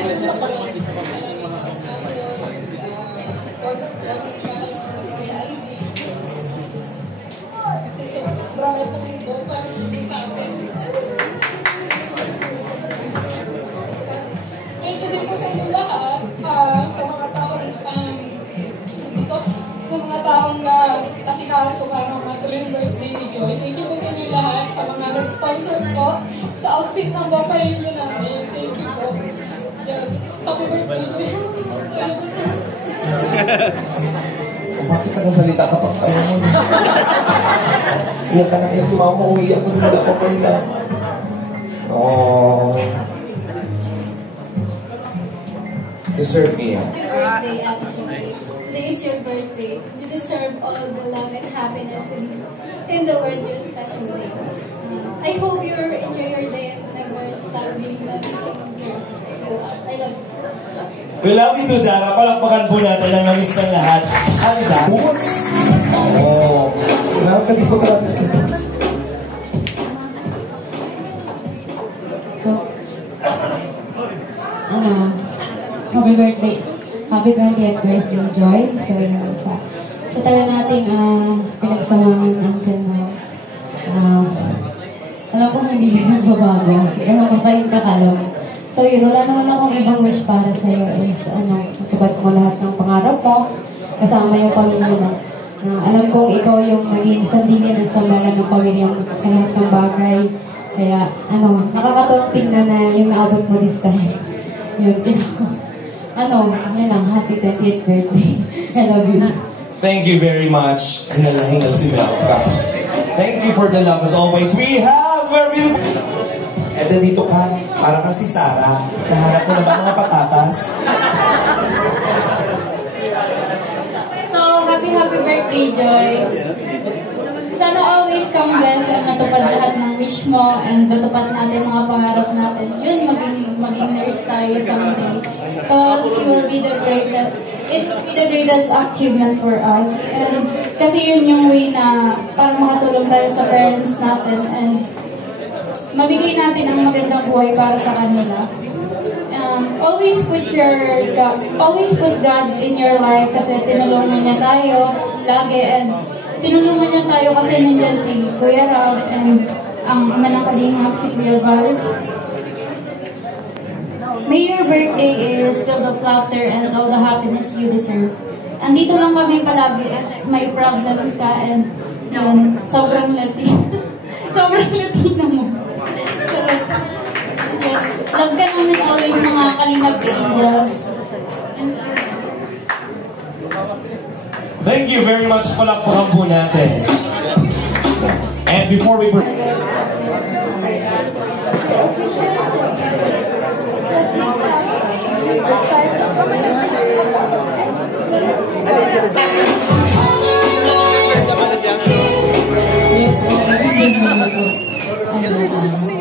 sobrang ito parang kasi sa atin. Thank you din po sa inyo lahat, sa mga taong sa mga taong na asikaso para matuloy yung birthday ni Joy. Thank you po sa inyo lahat, sa mga nag-sponsor po, sa outfit ng bapayilo namin. Thank you po. Yan. Happy birthday, Joy. Bakit nagsalita ka pa? Ayaw mo. Iyak ka na iyak si mama, uwiyak mo din wala pa pala. Oh. Deserve me yan. Happy birthday, Ate Joy. Today is your birthday. You deserve all the love and happiness in the world, your special day. I hope you enjoy your day and never stop being the best of your life. I love you. We love you too, Dara. Palakpakan po natin ang namiss ng lahat. Ano da? Boots! Oh. Meron ka dito ka. So, happy birthday. Happy 20th birthday, Joy. So, yun sa tagal nating pinagsamahan until now. Alam ko hindi ka nagbabago. Kaya mapapayag ka lang. So yun, wala naman akong ibang wish para sa'yo is matupad mo lahat ng pangarap mo, kasama yung pamilya mo. Alam kong ikaw yung naging sandigan ng sambalan ng pamilya mo sa lahat ng bagay. Kaya, nakakatuwang tingnan na yung naabot mo this time. Yun, yan lang, happy 20th birthday. I love you. Thank you very much. Hinal si Melka. Thank you for the love as always. We have very... Eh, dito ka, para kang si Sarah. Nahanap mo na ba mga patatas? So, happy birthday, Joy. Sana always kang blessed and natupad lahat ng wish mo and natupad natin mga pangarap natin. Yun, maging nurse tayo someday. Because you will be the greatest, it will be the greatest achievement for us. And kasi yun yung way na para makatulong tayo sa parents natin and mabigay natin ang magandang buhay para sa kanila. Always put God in your life kasi tinulungan niya tayo lagi and tinulungan niya tayo kasi nandiyan si Kuya Ralph and ang manakalinghap si Kuya Val. May your birthday is filled of laughter and all the happiness you deserve. Andito lang kami palagi at may problems ka and sobrang Latina. Sobrang Latina mo. Love ka namin always mga Kalingap Angels. Thank you very much. Palakpakan po natin. And before we...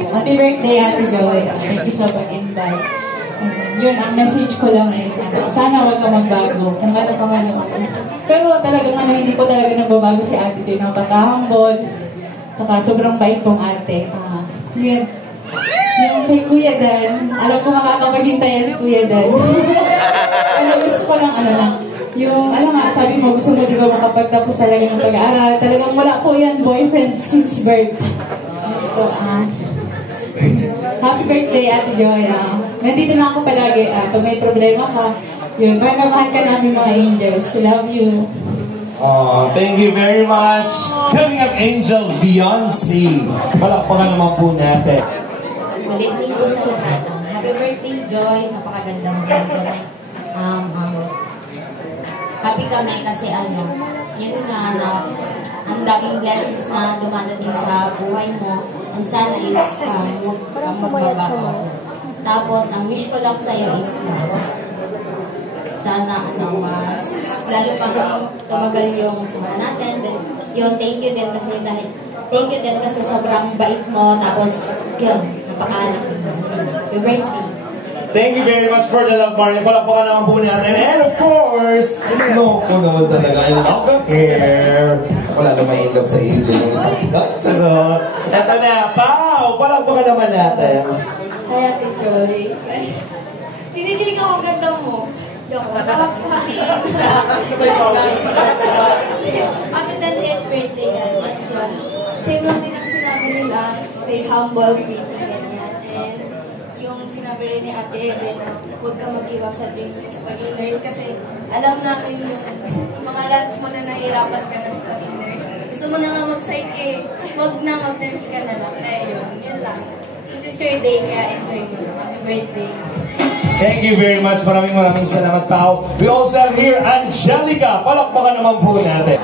Happy birthday, Ate Joy. Thank you sa pag-invite. Yun, ang message ko lang is, sana wag ka magbago kung ano pa man yung ako. Pero talagang hindi po talaga nagbabago si Ate Joy. Napaka-humble, tsaka sobrang bait pong ate. Yun, yung kay Kuya Dan, alam ko makakapaghintayan si Kuya Dan. Gusto ko lang, yung, sabi mo, gusto mo di ba makapagtapos talaga ng pag-aaral. Talagang wala po yan, boyfriend since birth. Ito, happy birthday, Ate Joy. Nandito na ako palagi. Pag may problema ka, yun, mahal ka namin mga angels. Love you. Thank you very much. Coming up, Angel Beyonce. Palakpakan naman po natin. Good evening po sa lahat. Happy birthday, Joy. Napakaganda mo. Happy kami kasi yun nga na ang daming blessings na dumadating sa buhay mo. And sana is huwag kang magbabago. Tapos, ang wish ko lang sa'yo is sana mas lalo pa tumagal yung sama natin. Then, yun, thank you din kasi sobrang bait mo. Tapos, yun, napakaanak ko. Happy birthday. Thank you very much for the love, Marnie. Palakpakan naman po natin. And of course, no, kung naman talaga, I love the hair. Wala na may in love sa Angel ng isang charot. Eto na, Pao! Palakpakan naman natin. Hi, Ate Joy. Kinikilig ako ang ganda mo. Happy 20th birthday yan. Same lang din ang sinabi nila, stay humble, pretty, ganyan. And yung sinabi rin ni Ate Eden na huwag ka mag-give up sa dreams mo sa pagiging nurse kasi alam namin yung mga rants mo na nahirapan ka na sa pagiging nurse. Gusto mo na nga mag-psyche, huwag na mag-nurse ka na lang. Kaya yun lang. This is your day, kaya enjoy mo lang. Happy birthday. Thank you very much. Maraming salamat, Pao. We also have here Angelica. Palakpakan naman po natin.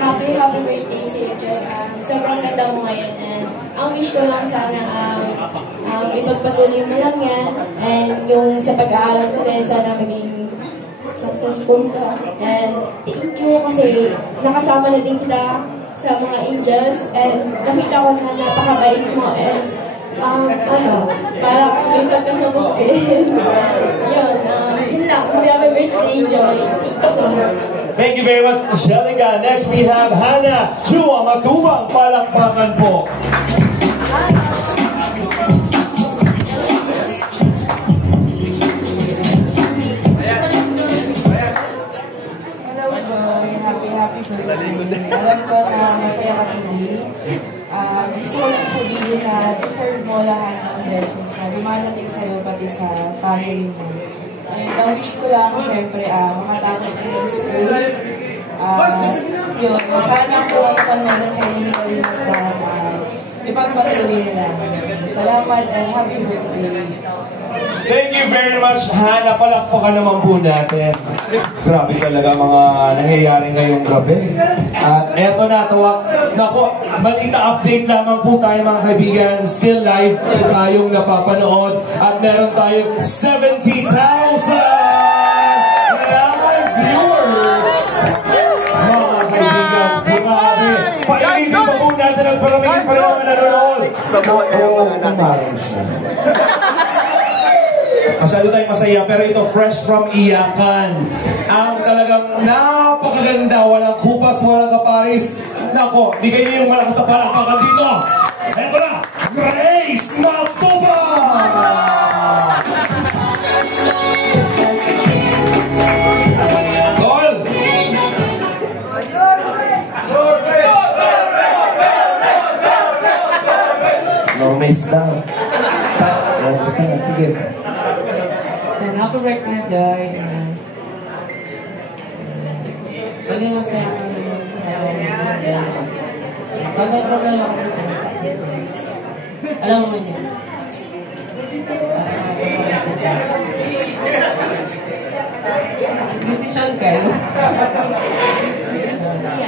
Happy birthday sa iyo, Joy. Sobrang ganda mo ngayon. And ang wish ko lang sana ipagpatuloy mo lang yan. And yung sa pag-aaral ko din, sana maging successful ka. And thank you kasi nakasama na din kita sa mga angels. And nakita ko na napakabait mo. And parang may pagkasabot din. Yun lang. Happy birthday, Joy. Thank you so much. Thank you very much, Angelica. Next, we have Hannah Chua Matubang. Palakpakan po. Hello, Joy. Happy birthday. Alam ko na masaya ka today. Gusto ko lang sabihin na deserve mo lahat ng blessings na dumarating sa'yo pati sa family mo. And ang wish ko lang, syempre, makatapos ko ng school. Yun, sana kung ano man meron sa inyo na ipagpatuloy na lang. Salamat and happy birthday. Thank you very much, Hannah. Palakpakan naman po natin. Grabe talaga mga nangyayari ngayong gabi. At eto na, balita update lamang po tayo mga kaibigan. Still live tayong napapanood. At meron tayong 70,000 live viewers. Mga kaibigan, grabe. Painitin pa po natin at paramingin pa rin ang nanonood. Kumarin siya. Masyado tayong masaya, pero ito fresh from iyakan. Ang talagang napakaganda, walang kupas, walang kaparis. Nako, bigay niyo yung malakas na palakpakan dito. Eto na, Grace Matubang! Tol! Normace lang. Sige. Happy birthday, Joy. Bagay mo sa pag may problema ko sa alam mo niya. Decision kayo.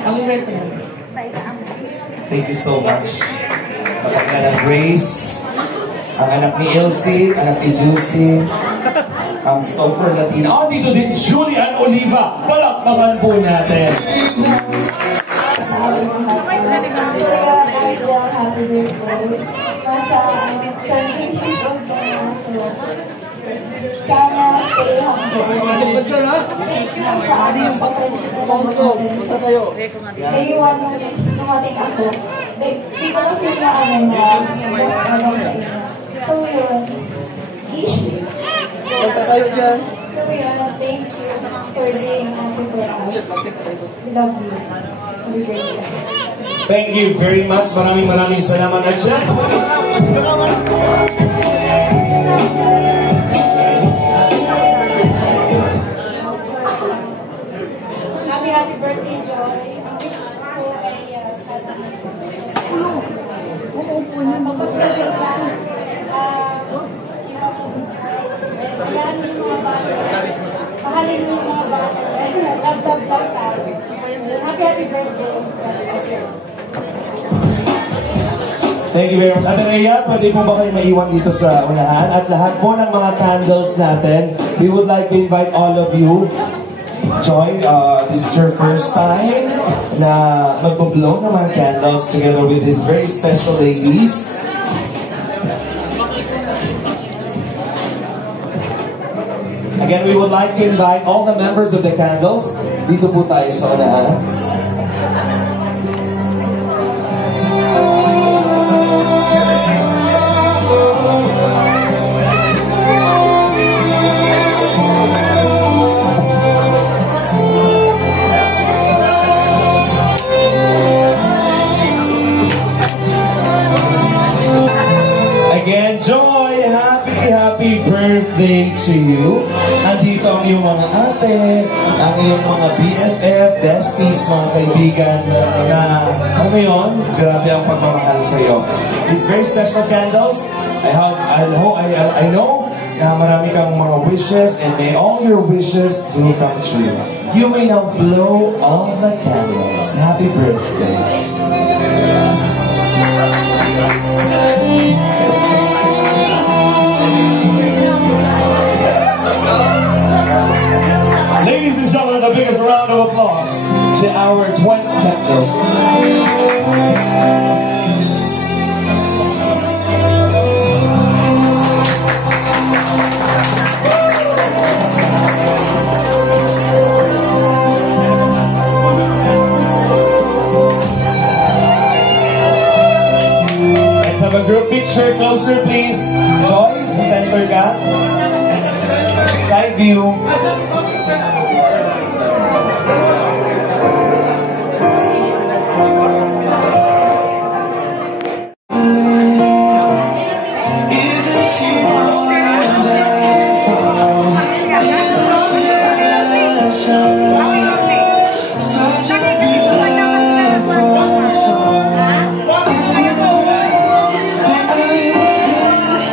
Happy birthday. Thank you so much. Napagkalang Grace. Ang anak ni Elsie, anak ni Juicy. Ang super Latina. Oh, dito din, Julian Oliva. Palakpakan po natin. Happy birthday. Nasa 20 years old ka na, so sana stay humble. Thank you sa friendship na natin. So, day one nung dumating ako, di ko na feel na na sa inyo. So yun, thank you for being happy for us. We love you. Happy birthday. Thank you very much. Maraming salamat at siya. Happy birthday, Joy. Ang wish ko ay sana mapagpapit lang. Kayaan mo yung mga basya. Mahalin mo yung mga basya. Love lang tayo. Happy birthday. God bless you. Thank you very much. Ate Rhea, pwede po ba kayo maiwan dito sa unahan? At lahat po ng mga candles natin, we would like to invite all of you. Joy, this is your first time na mag-blow ng mga candles together with these very special ladies. Again, we would like to invite all the members of the candles. Dito po tayo sa unahan. Again, Joy, happy birthday to you. Nandito ang iyong mga ate, ang iyong mga BFF, besties, mga kaibigan na, yun, grabe ang pagmamahal sa iyo. These very special candles, I know na marami kang mga wishes and may all your wishes do come true. You may now blow all the candles. Happy birthday. Ladies and gentlemen, the biggest round of applause to our 20 candles. Let's have a group picture. Closer, please. Joy, sa center ka. Side view.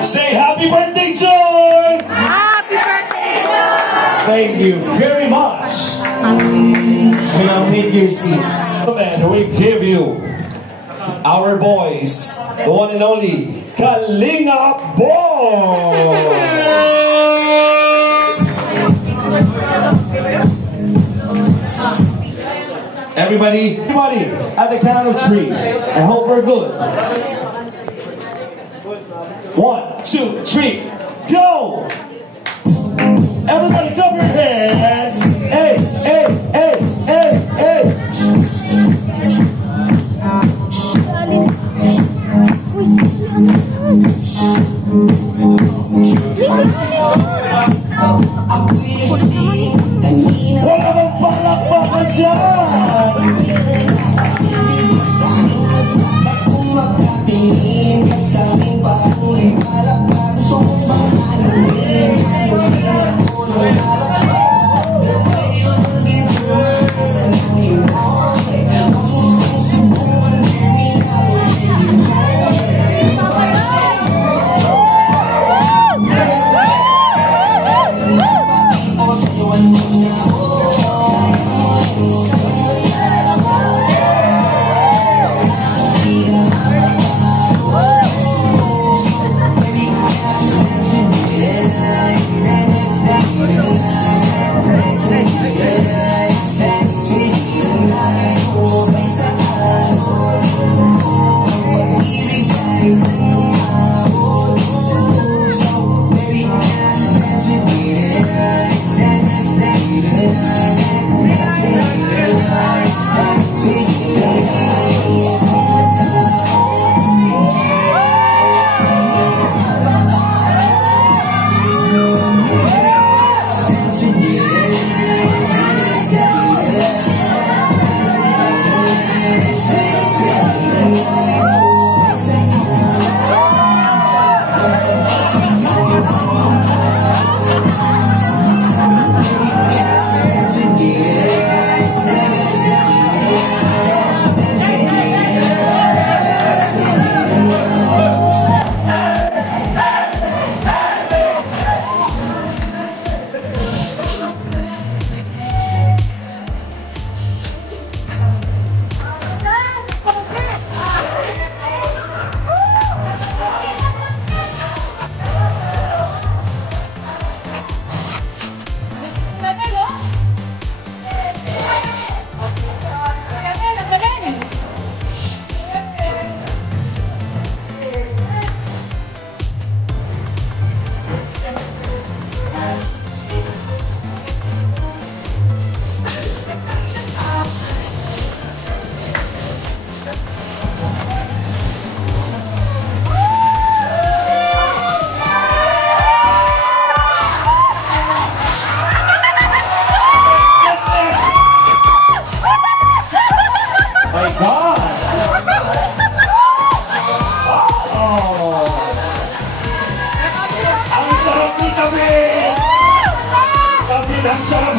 Say happy birthday, Joy! Happy birthday, Joy! Thank you very much. So now take your seats. And we give you our boys, the one and only Kalinga Boy! Everybody, at the count of 3. I hope we're good. 1, 2, 3, go! Everybody clap your hands. Hey, hey, hey, hey, hey. Wala bang palakpakan dyan?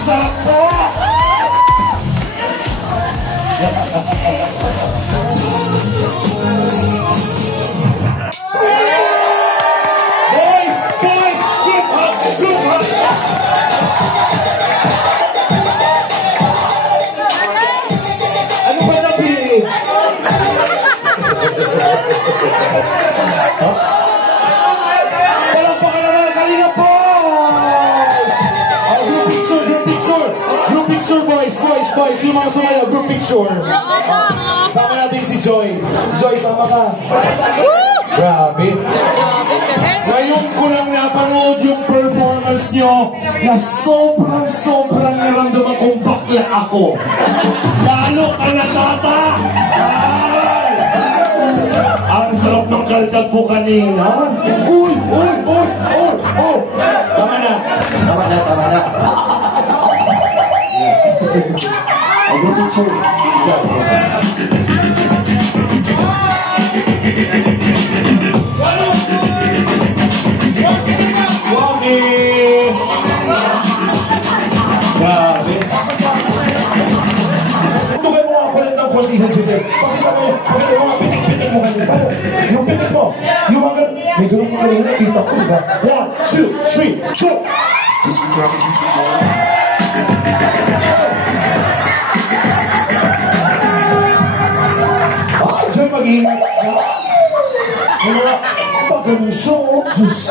sarap po! Boys! Boys! Group hug! Group hug! Ano ba napili? Palakpakan naman, Kalinga Boys! Group picture, group picture! Group picture, boys, boys, boys! Yung mga sumayaw, group picture! Sama natin si Joy. Joy, sama ka. Grabe. Ngayon ko lang napanood yung performance nyo na sobrang naramdaman kong bakla ako. Lalo ka na, tata! Ay! Ang sarap ng kaldag po kanina. Uy! Uy! Uy! Uy! Uy! Tama na. Tama na, tama na. I guess it's true. Wagi! Grabe. Tugay mo ako ulit ng kondihan dito. Pag-isama mo, yung mga pitik-pitik mo kanina. Paano? Yung pitik mo. Yung mga ganun. May ganun ka kanina. Nakita ko, diba? 1, 2, 3, go! Ay, dyan mag-iingat. Yung mga pag-ganun siya, oh. Sus.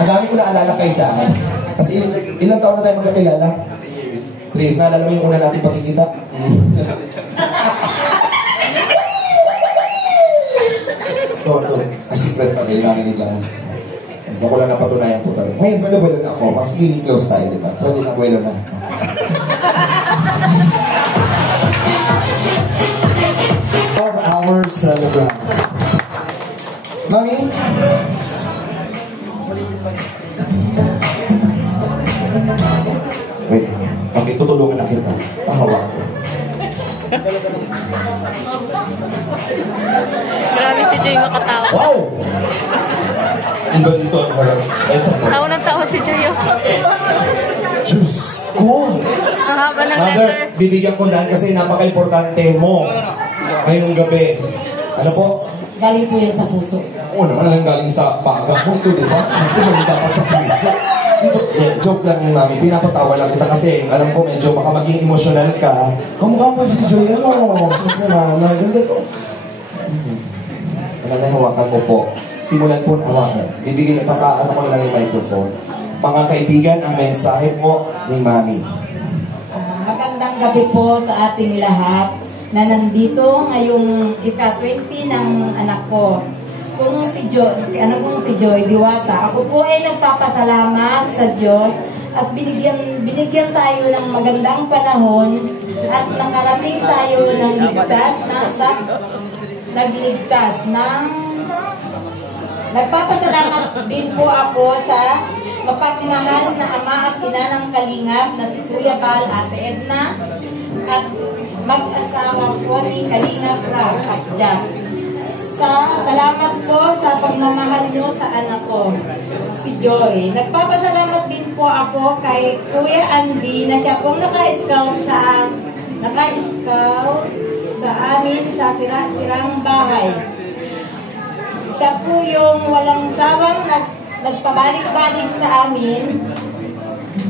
Ang dami ko naalala kay Dan. Kasi ilang taon na tayo magkakilala? 3 years. Naalala mo yung una natin pagkikita? Ito. Ang secret pa kailangan nila. Hindi ko lang napatunayan po talaga. Ngayon, wala na ako. Mas giging close tayo, diba? Pwede na, wala na. 4-hour celebrant. Mami? Wait, kami tutulungan na kita. Pahawak. Grabe si Joy makatawa. Wow! Iba dito ang harap. Tawa ng tawa si Joy. Diyos ko! Ang haba ng Mother, letter. bibigyan ko dahil kasi napaka-importante mo ngayong gabi. Ano po? Galing po yan sa puso. Oo naman, lang galing sa pagam mo ito, di ba? Siyempre, hindi dapat sa puso. Joke lang yun, Mami. Pinapatawa lang kita kasi alam ko medyo baka maging emotional ka. Kamukha mo si Joy, ano? Siyempre na, maganda ito. Maganda hawakan mo po. Simulan po na hawakan. Bibigyan, papaano ko na lang yung microphone. Mga kaibigan, ang mensahe po ni Mami. Magandang gabi po sa ating lahat na nandito ngayong ika-20 ng anak ko. Kung si Joy Diwata, ako po ay nagpapasalamat sa Diyos at binigyan tayo ng magandang panahon at nakarating tayo ng ligtas nagpapasalamat din po ako sa mapagmahal na ama at ina ng Kalingap na si Kuya Bal, Ate Edna at mag-asawa ko ni Kalingap Rag at Jack. Salamat po sa pagmamahal nyo sa anak ko, si Joy. Nagpapasalamat din po ako kay Kuya Andy na siya pong naka-scout sa amin sa sirang bahay. Siya po yung walang sawang nagpabalik-balik sa amin.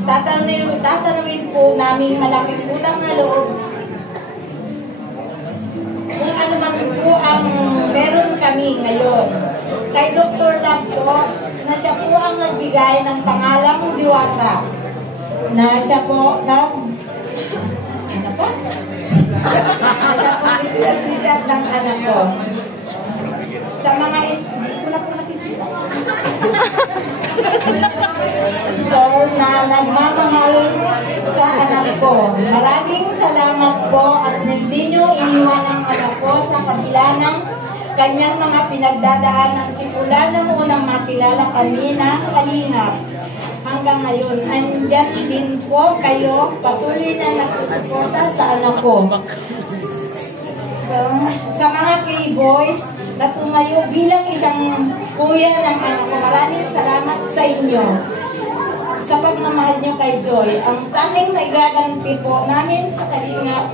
Tatanawin po namin malaking utang na loob kung ano man po ang meron kami ngayon. Kay Dr. Lab po, na siya po ang nagbigay ng pangalang Diwata. Na siya po, ano po? Na siya po ipinasikat ng anak ko. Sa mga ko na po nakikita. So, na nagmamahal sa anak ko. Maraming salamat po at hindi nyo iniwan ang anak ko sa kabila ng kanyang mga pinagdadaanan. Simula ng unang makilala kami ng Kalingap hanggang ngayon. Andyan din po kayo patuloy na nagsusuporta sa anak ko. So, sa mga K-boys na tumayo bilang isang kuya ng anak ko, maraming salamat sa inyo. sa pagmamahal niyo kay Joy. Ang tanging nagaganti po namin sa Kalingap.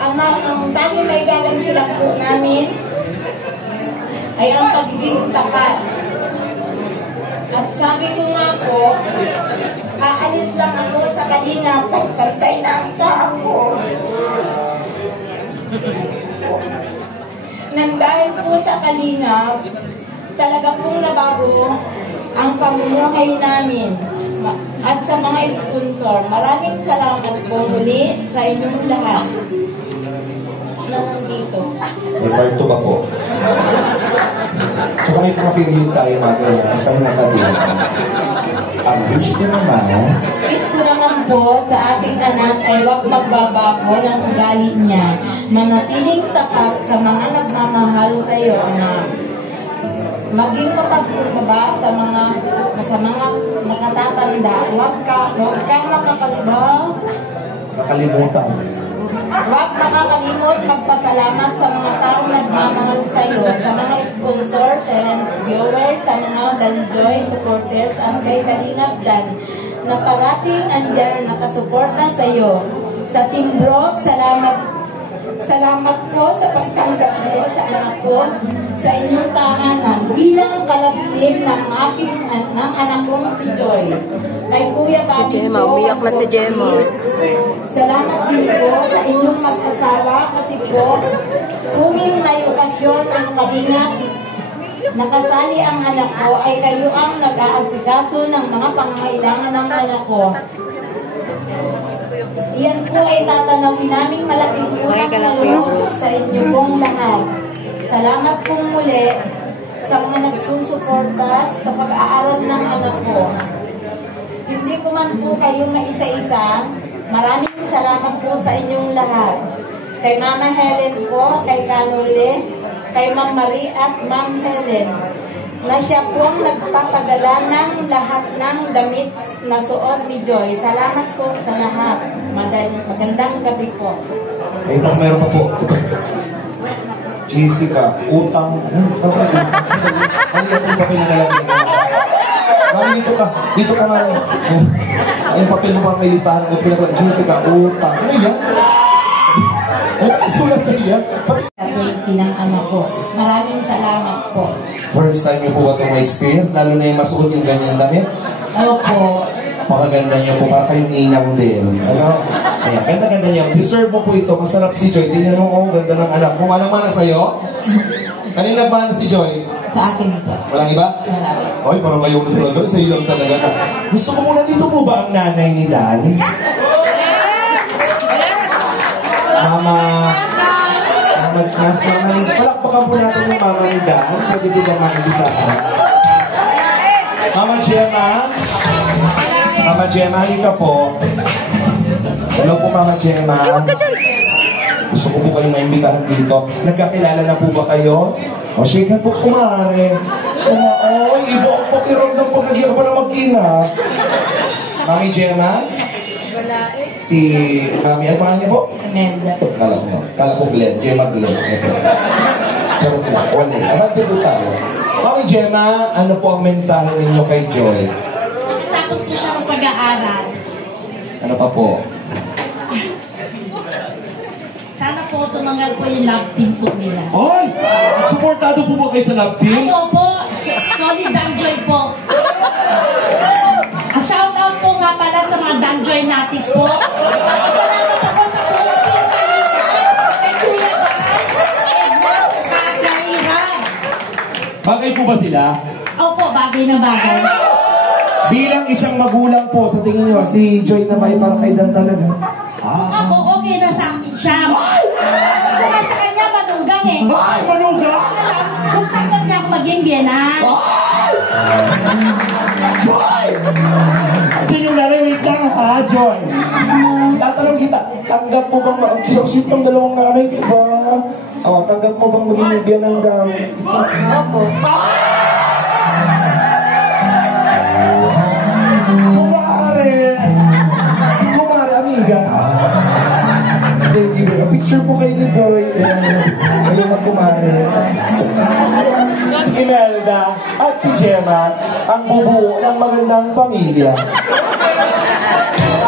Ang tanging nagaganti lang po namin ay ang pagiging tapat. At sabi ko nga po, aalis lang ako sa kanina pagpantay na ang paa ko. Nang dahil po sa Kalingap, talaga pong nabago ang pamumuhay namin. At sa mga sponsor, maraming salamat po muli sa inyong lahat na nandito. May part 2 ba po? Tsaka may mga period tayo mamaya. Pahinga ka din. Ang wish ko naman. Wish ko naman po sa aking anak ay huwag magbabago ng ugali niya. Manatiling tapat sa mga nagmamahal sa iyo, anak. Maging kapagkurbaba sa mga nakatatanda. Huwag kang makakalimutan. Huwag makakalimot magpasalamat sa mga taong nagmamahal sa iyo, sa mga sponsor, sa viewers, sa mga Danjoy supporters at kay Kalingap Dan na parating andyan nakasuporta sa iyo. Sa Team Brock, salamat po sa pagtanggap mo sa anak ko sa inyong tahanan bilang kalabim ng anak kong si Joy. Kay Kuya Bobby po, umiyak na si Gemma. salamat din po sa inyong mag-asawa kasi po tuwing may okasyon ang Kalingap nakasali ang anak ko ay kayo ang nag-aasikaso ng mga pangangailangan ng anak ko. Iyan po ay tatanawin naming malaking utang na loob sa inyo pong lahat. Salamat pong muli sa mga nagsusuporta sa pag-aaral ng anak ko. Hindi ko man po kayo maisa-isa. Maraming salamat po sa inyong lahat. Kay Mama Helen po, kay Canole, kay Ma'am Marie at Ma'am Helen, na siya pong nagpapagala ng lahat ng damit na suot ni Joy. Salamat po sa lahat. Magandang gabi po. Ay, meron pa po. Jessica, utang. Ano yan yung papel na nalagyan mo? Mami, dito ka. Dito ka, Mami. Ay, yung papel mo pa may listahan. Jessica, utang. Ano yan? Sulat na yan. Ito ng anak ko. Maraming salamat po. First time niyo po ba itong experience? Lalo na yung masuot yung ganyan damit? Opo. Napakaganda niyo po. Para kayong ninang din. Ano? Ayan, ganda-ganda niya. Deserve mo po ito. Masarap si Joy. Tingnan mo, oh, ganda ng anak. Kung walang mana sa'yo? Kanina nagmana si Joy? Sa akin po. Walang iba? Wala. Oy, parang kayo na tulad doon. Sa'yo lang talaga. Gusto ko muna dito po ba ang nanay ni Dan? Mama ni palakpakan po natin yung mama ni Dan. Pwede kita maibitahan. Mama Gemma. Mama Gemma, halika po. Hello po, Mama Gemma. Gusto ko po kayong maimbitahan dito. Nagkakilala na po ba kayo? O, shake hand po, kumare. Oy, iba ang pakiramdam pag nag-iyak pa na mag-ina. Mami Gemma? Si Mami, ano pangalan niya po? Imelda. Kala ko Glenn. Gemma Glenn. Charot na. Wala eh. Abante po tayo. Mami Gemma, ano po ang mensahe ninyo kay Joy? Tapos po siya ng pag-aaral. Ano pa po? Sana po tumangal po yung love team po nila. Ay! Supportado po ba kayo sa love team? Ako po, solid Danjoy po. Shoutout po nga pala sa mga Danjoy natis po. Salamat ako sa buong team kay Kuya Ban, Edna, Kakaira. Bagay po ba sila? Opo, bagay na bagay. Bilang isang magulang po, sa tingin niyo, si Joy na may para kay Dan talaga. Ako, okay na sa akin siya. Kung sa kanya, manugang eh. Ay, manugang? Kung tanggap niya ako maging biyenan. Joy! At yun yung wait lang ha, Joy. Tatanong kita, tanggap mo bang sweet ng dalawang nanay, di ba? O, tanggap mo bang maging biyan ng gamit? Opo. Kumare, amiga. Thank you. Picture po kayo ni Joy. Kayo magkumare. Si Imelda at si Gemma ang bubuo ng magandang pamilya.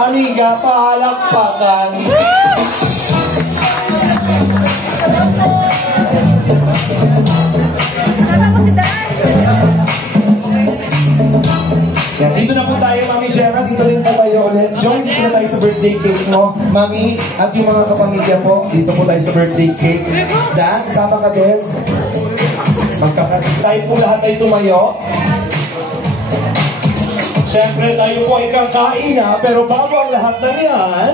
Amiga, palakpakan. Yan, dito na po tayo, Mami Gemma. Dito din po tayo ulit. Join, dito na tayo sa birthday cake mo. Mami, at yung mga kapamilya po, dito po tayo sa birthday cake. Dan, sama ka din. Magkakaroon tayo po lahat ay tumayo. Siyempre, tayo po ay kakain na, pero bago ang lahat na yan,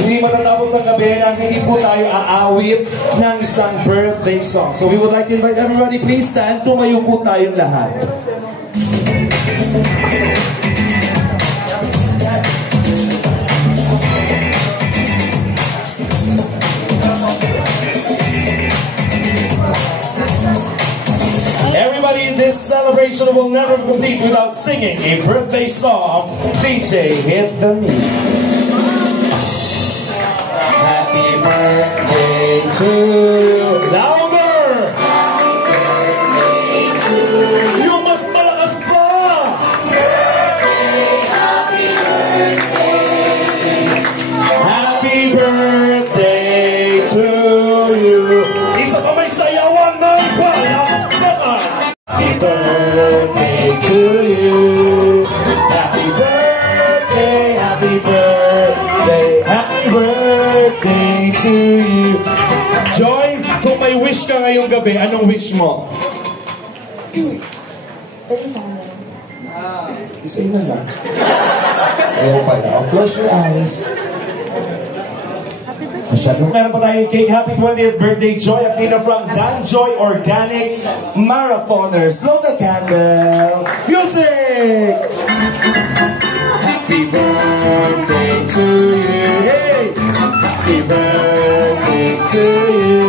hindi matatapos ang gabi na hindi po tayo aawit ng isang birthday song. So we would like to invite everybody, please stand. Tumayo po tayong lahat. Everybody in this celebration will never complete without singing a birthday song. DJ, hit the music. Happy birthday to you. Louder! Happy birthday to you. You must malakas pa! Happy birthday. Happy birthday to you. Isa pa may sayawan ng palakpakan. Happy birthday to you. Happy birthday, happy birthday, happy birthday to you. Joy, kung may wish ka ngayong gabi, anong wish mo? Pwede sa kanila. Isa na lang. Ayaw pala. Oh, close your eyes. Masyado. Meron pa tayong cake. Happy 20th birthday, Joy Aquino from Dan Joy Organic Marathoners. Blow the candle. Music! Happy birthday to you. Hey! Happy birthday to you.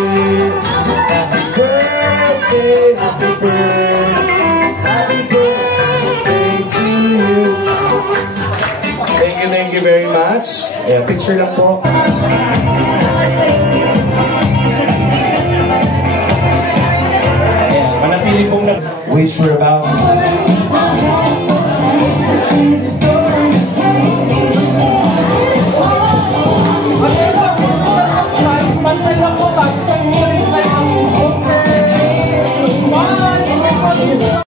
Happy birthday, happy birthday, happy birthday to you. Thank you very much. Yeah, picture lang po. Manatili pong which we're about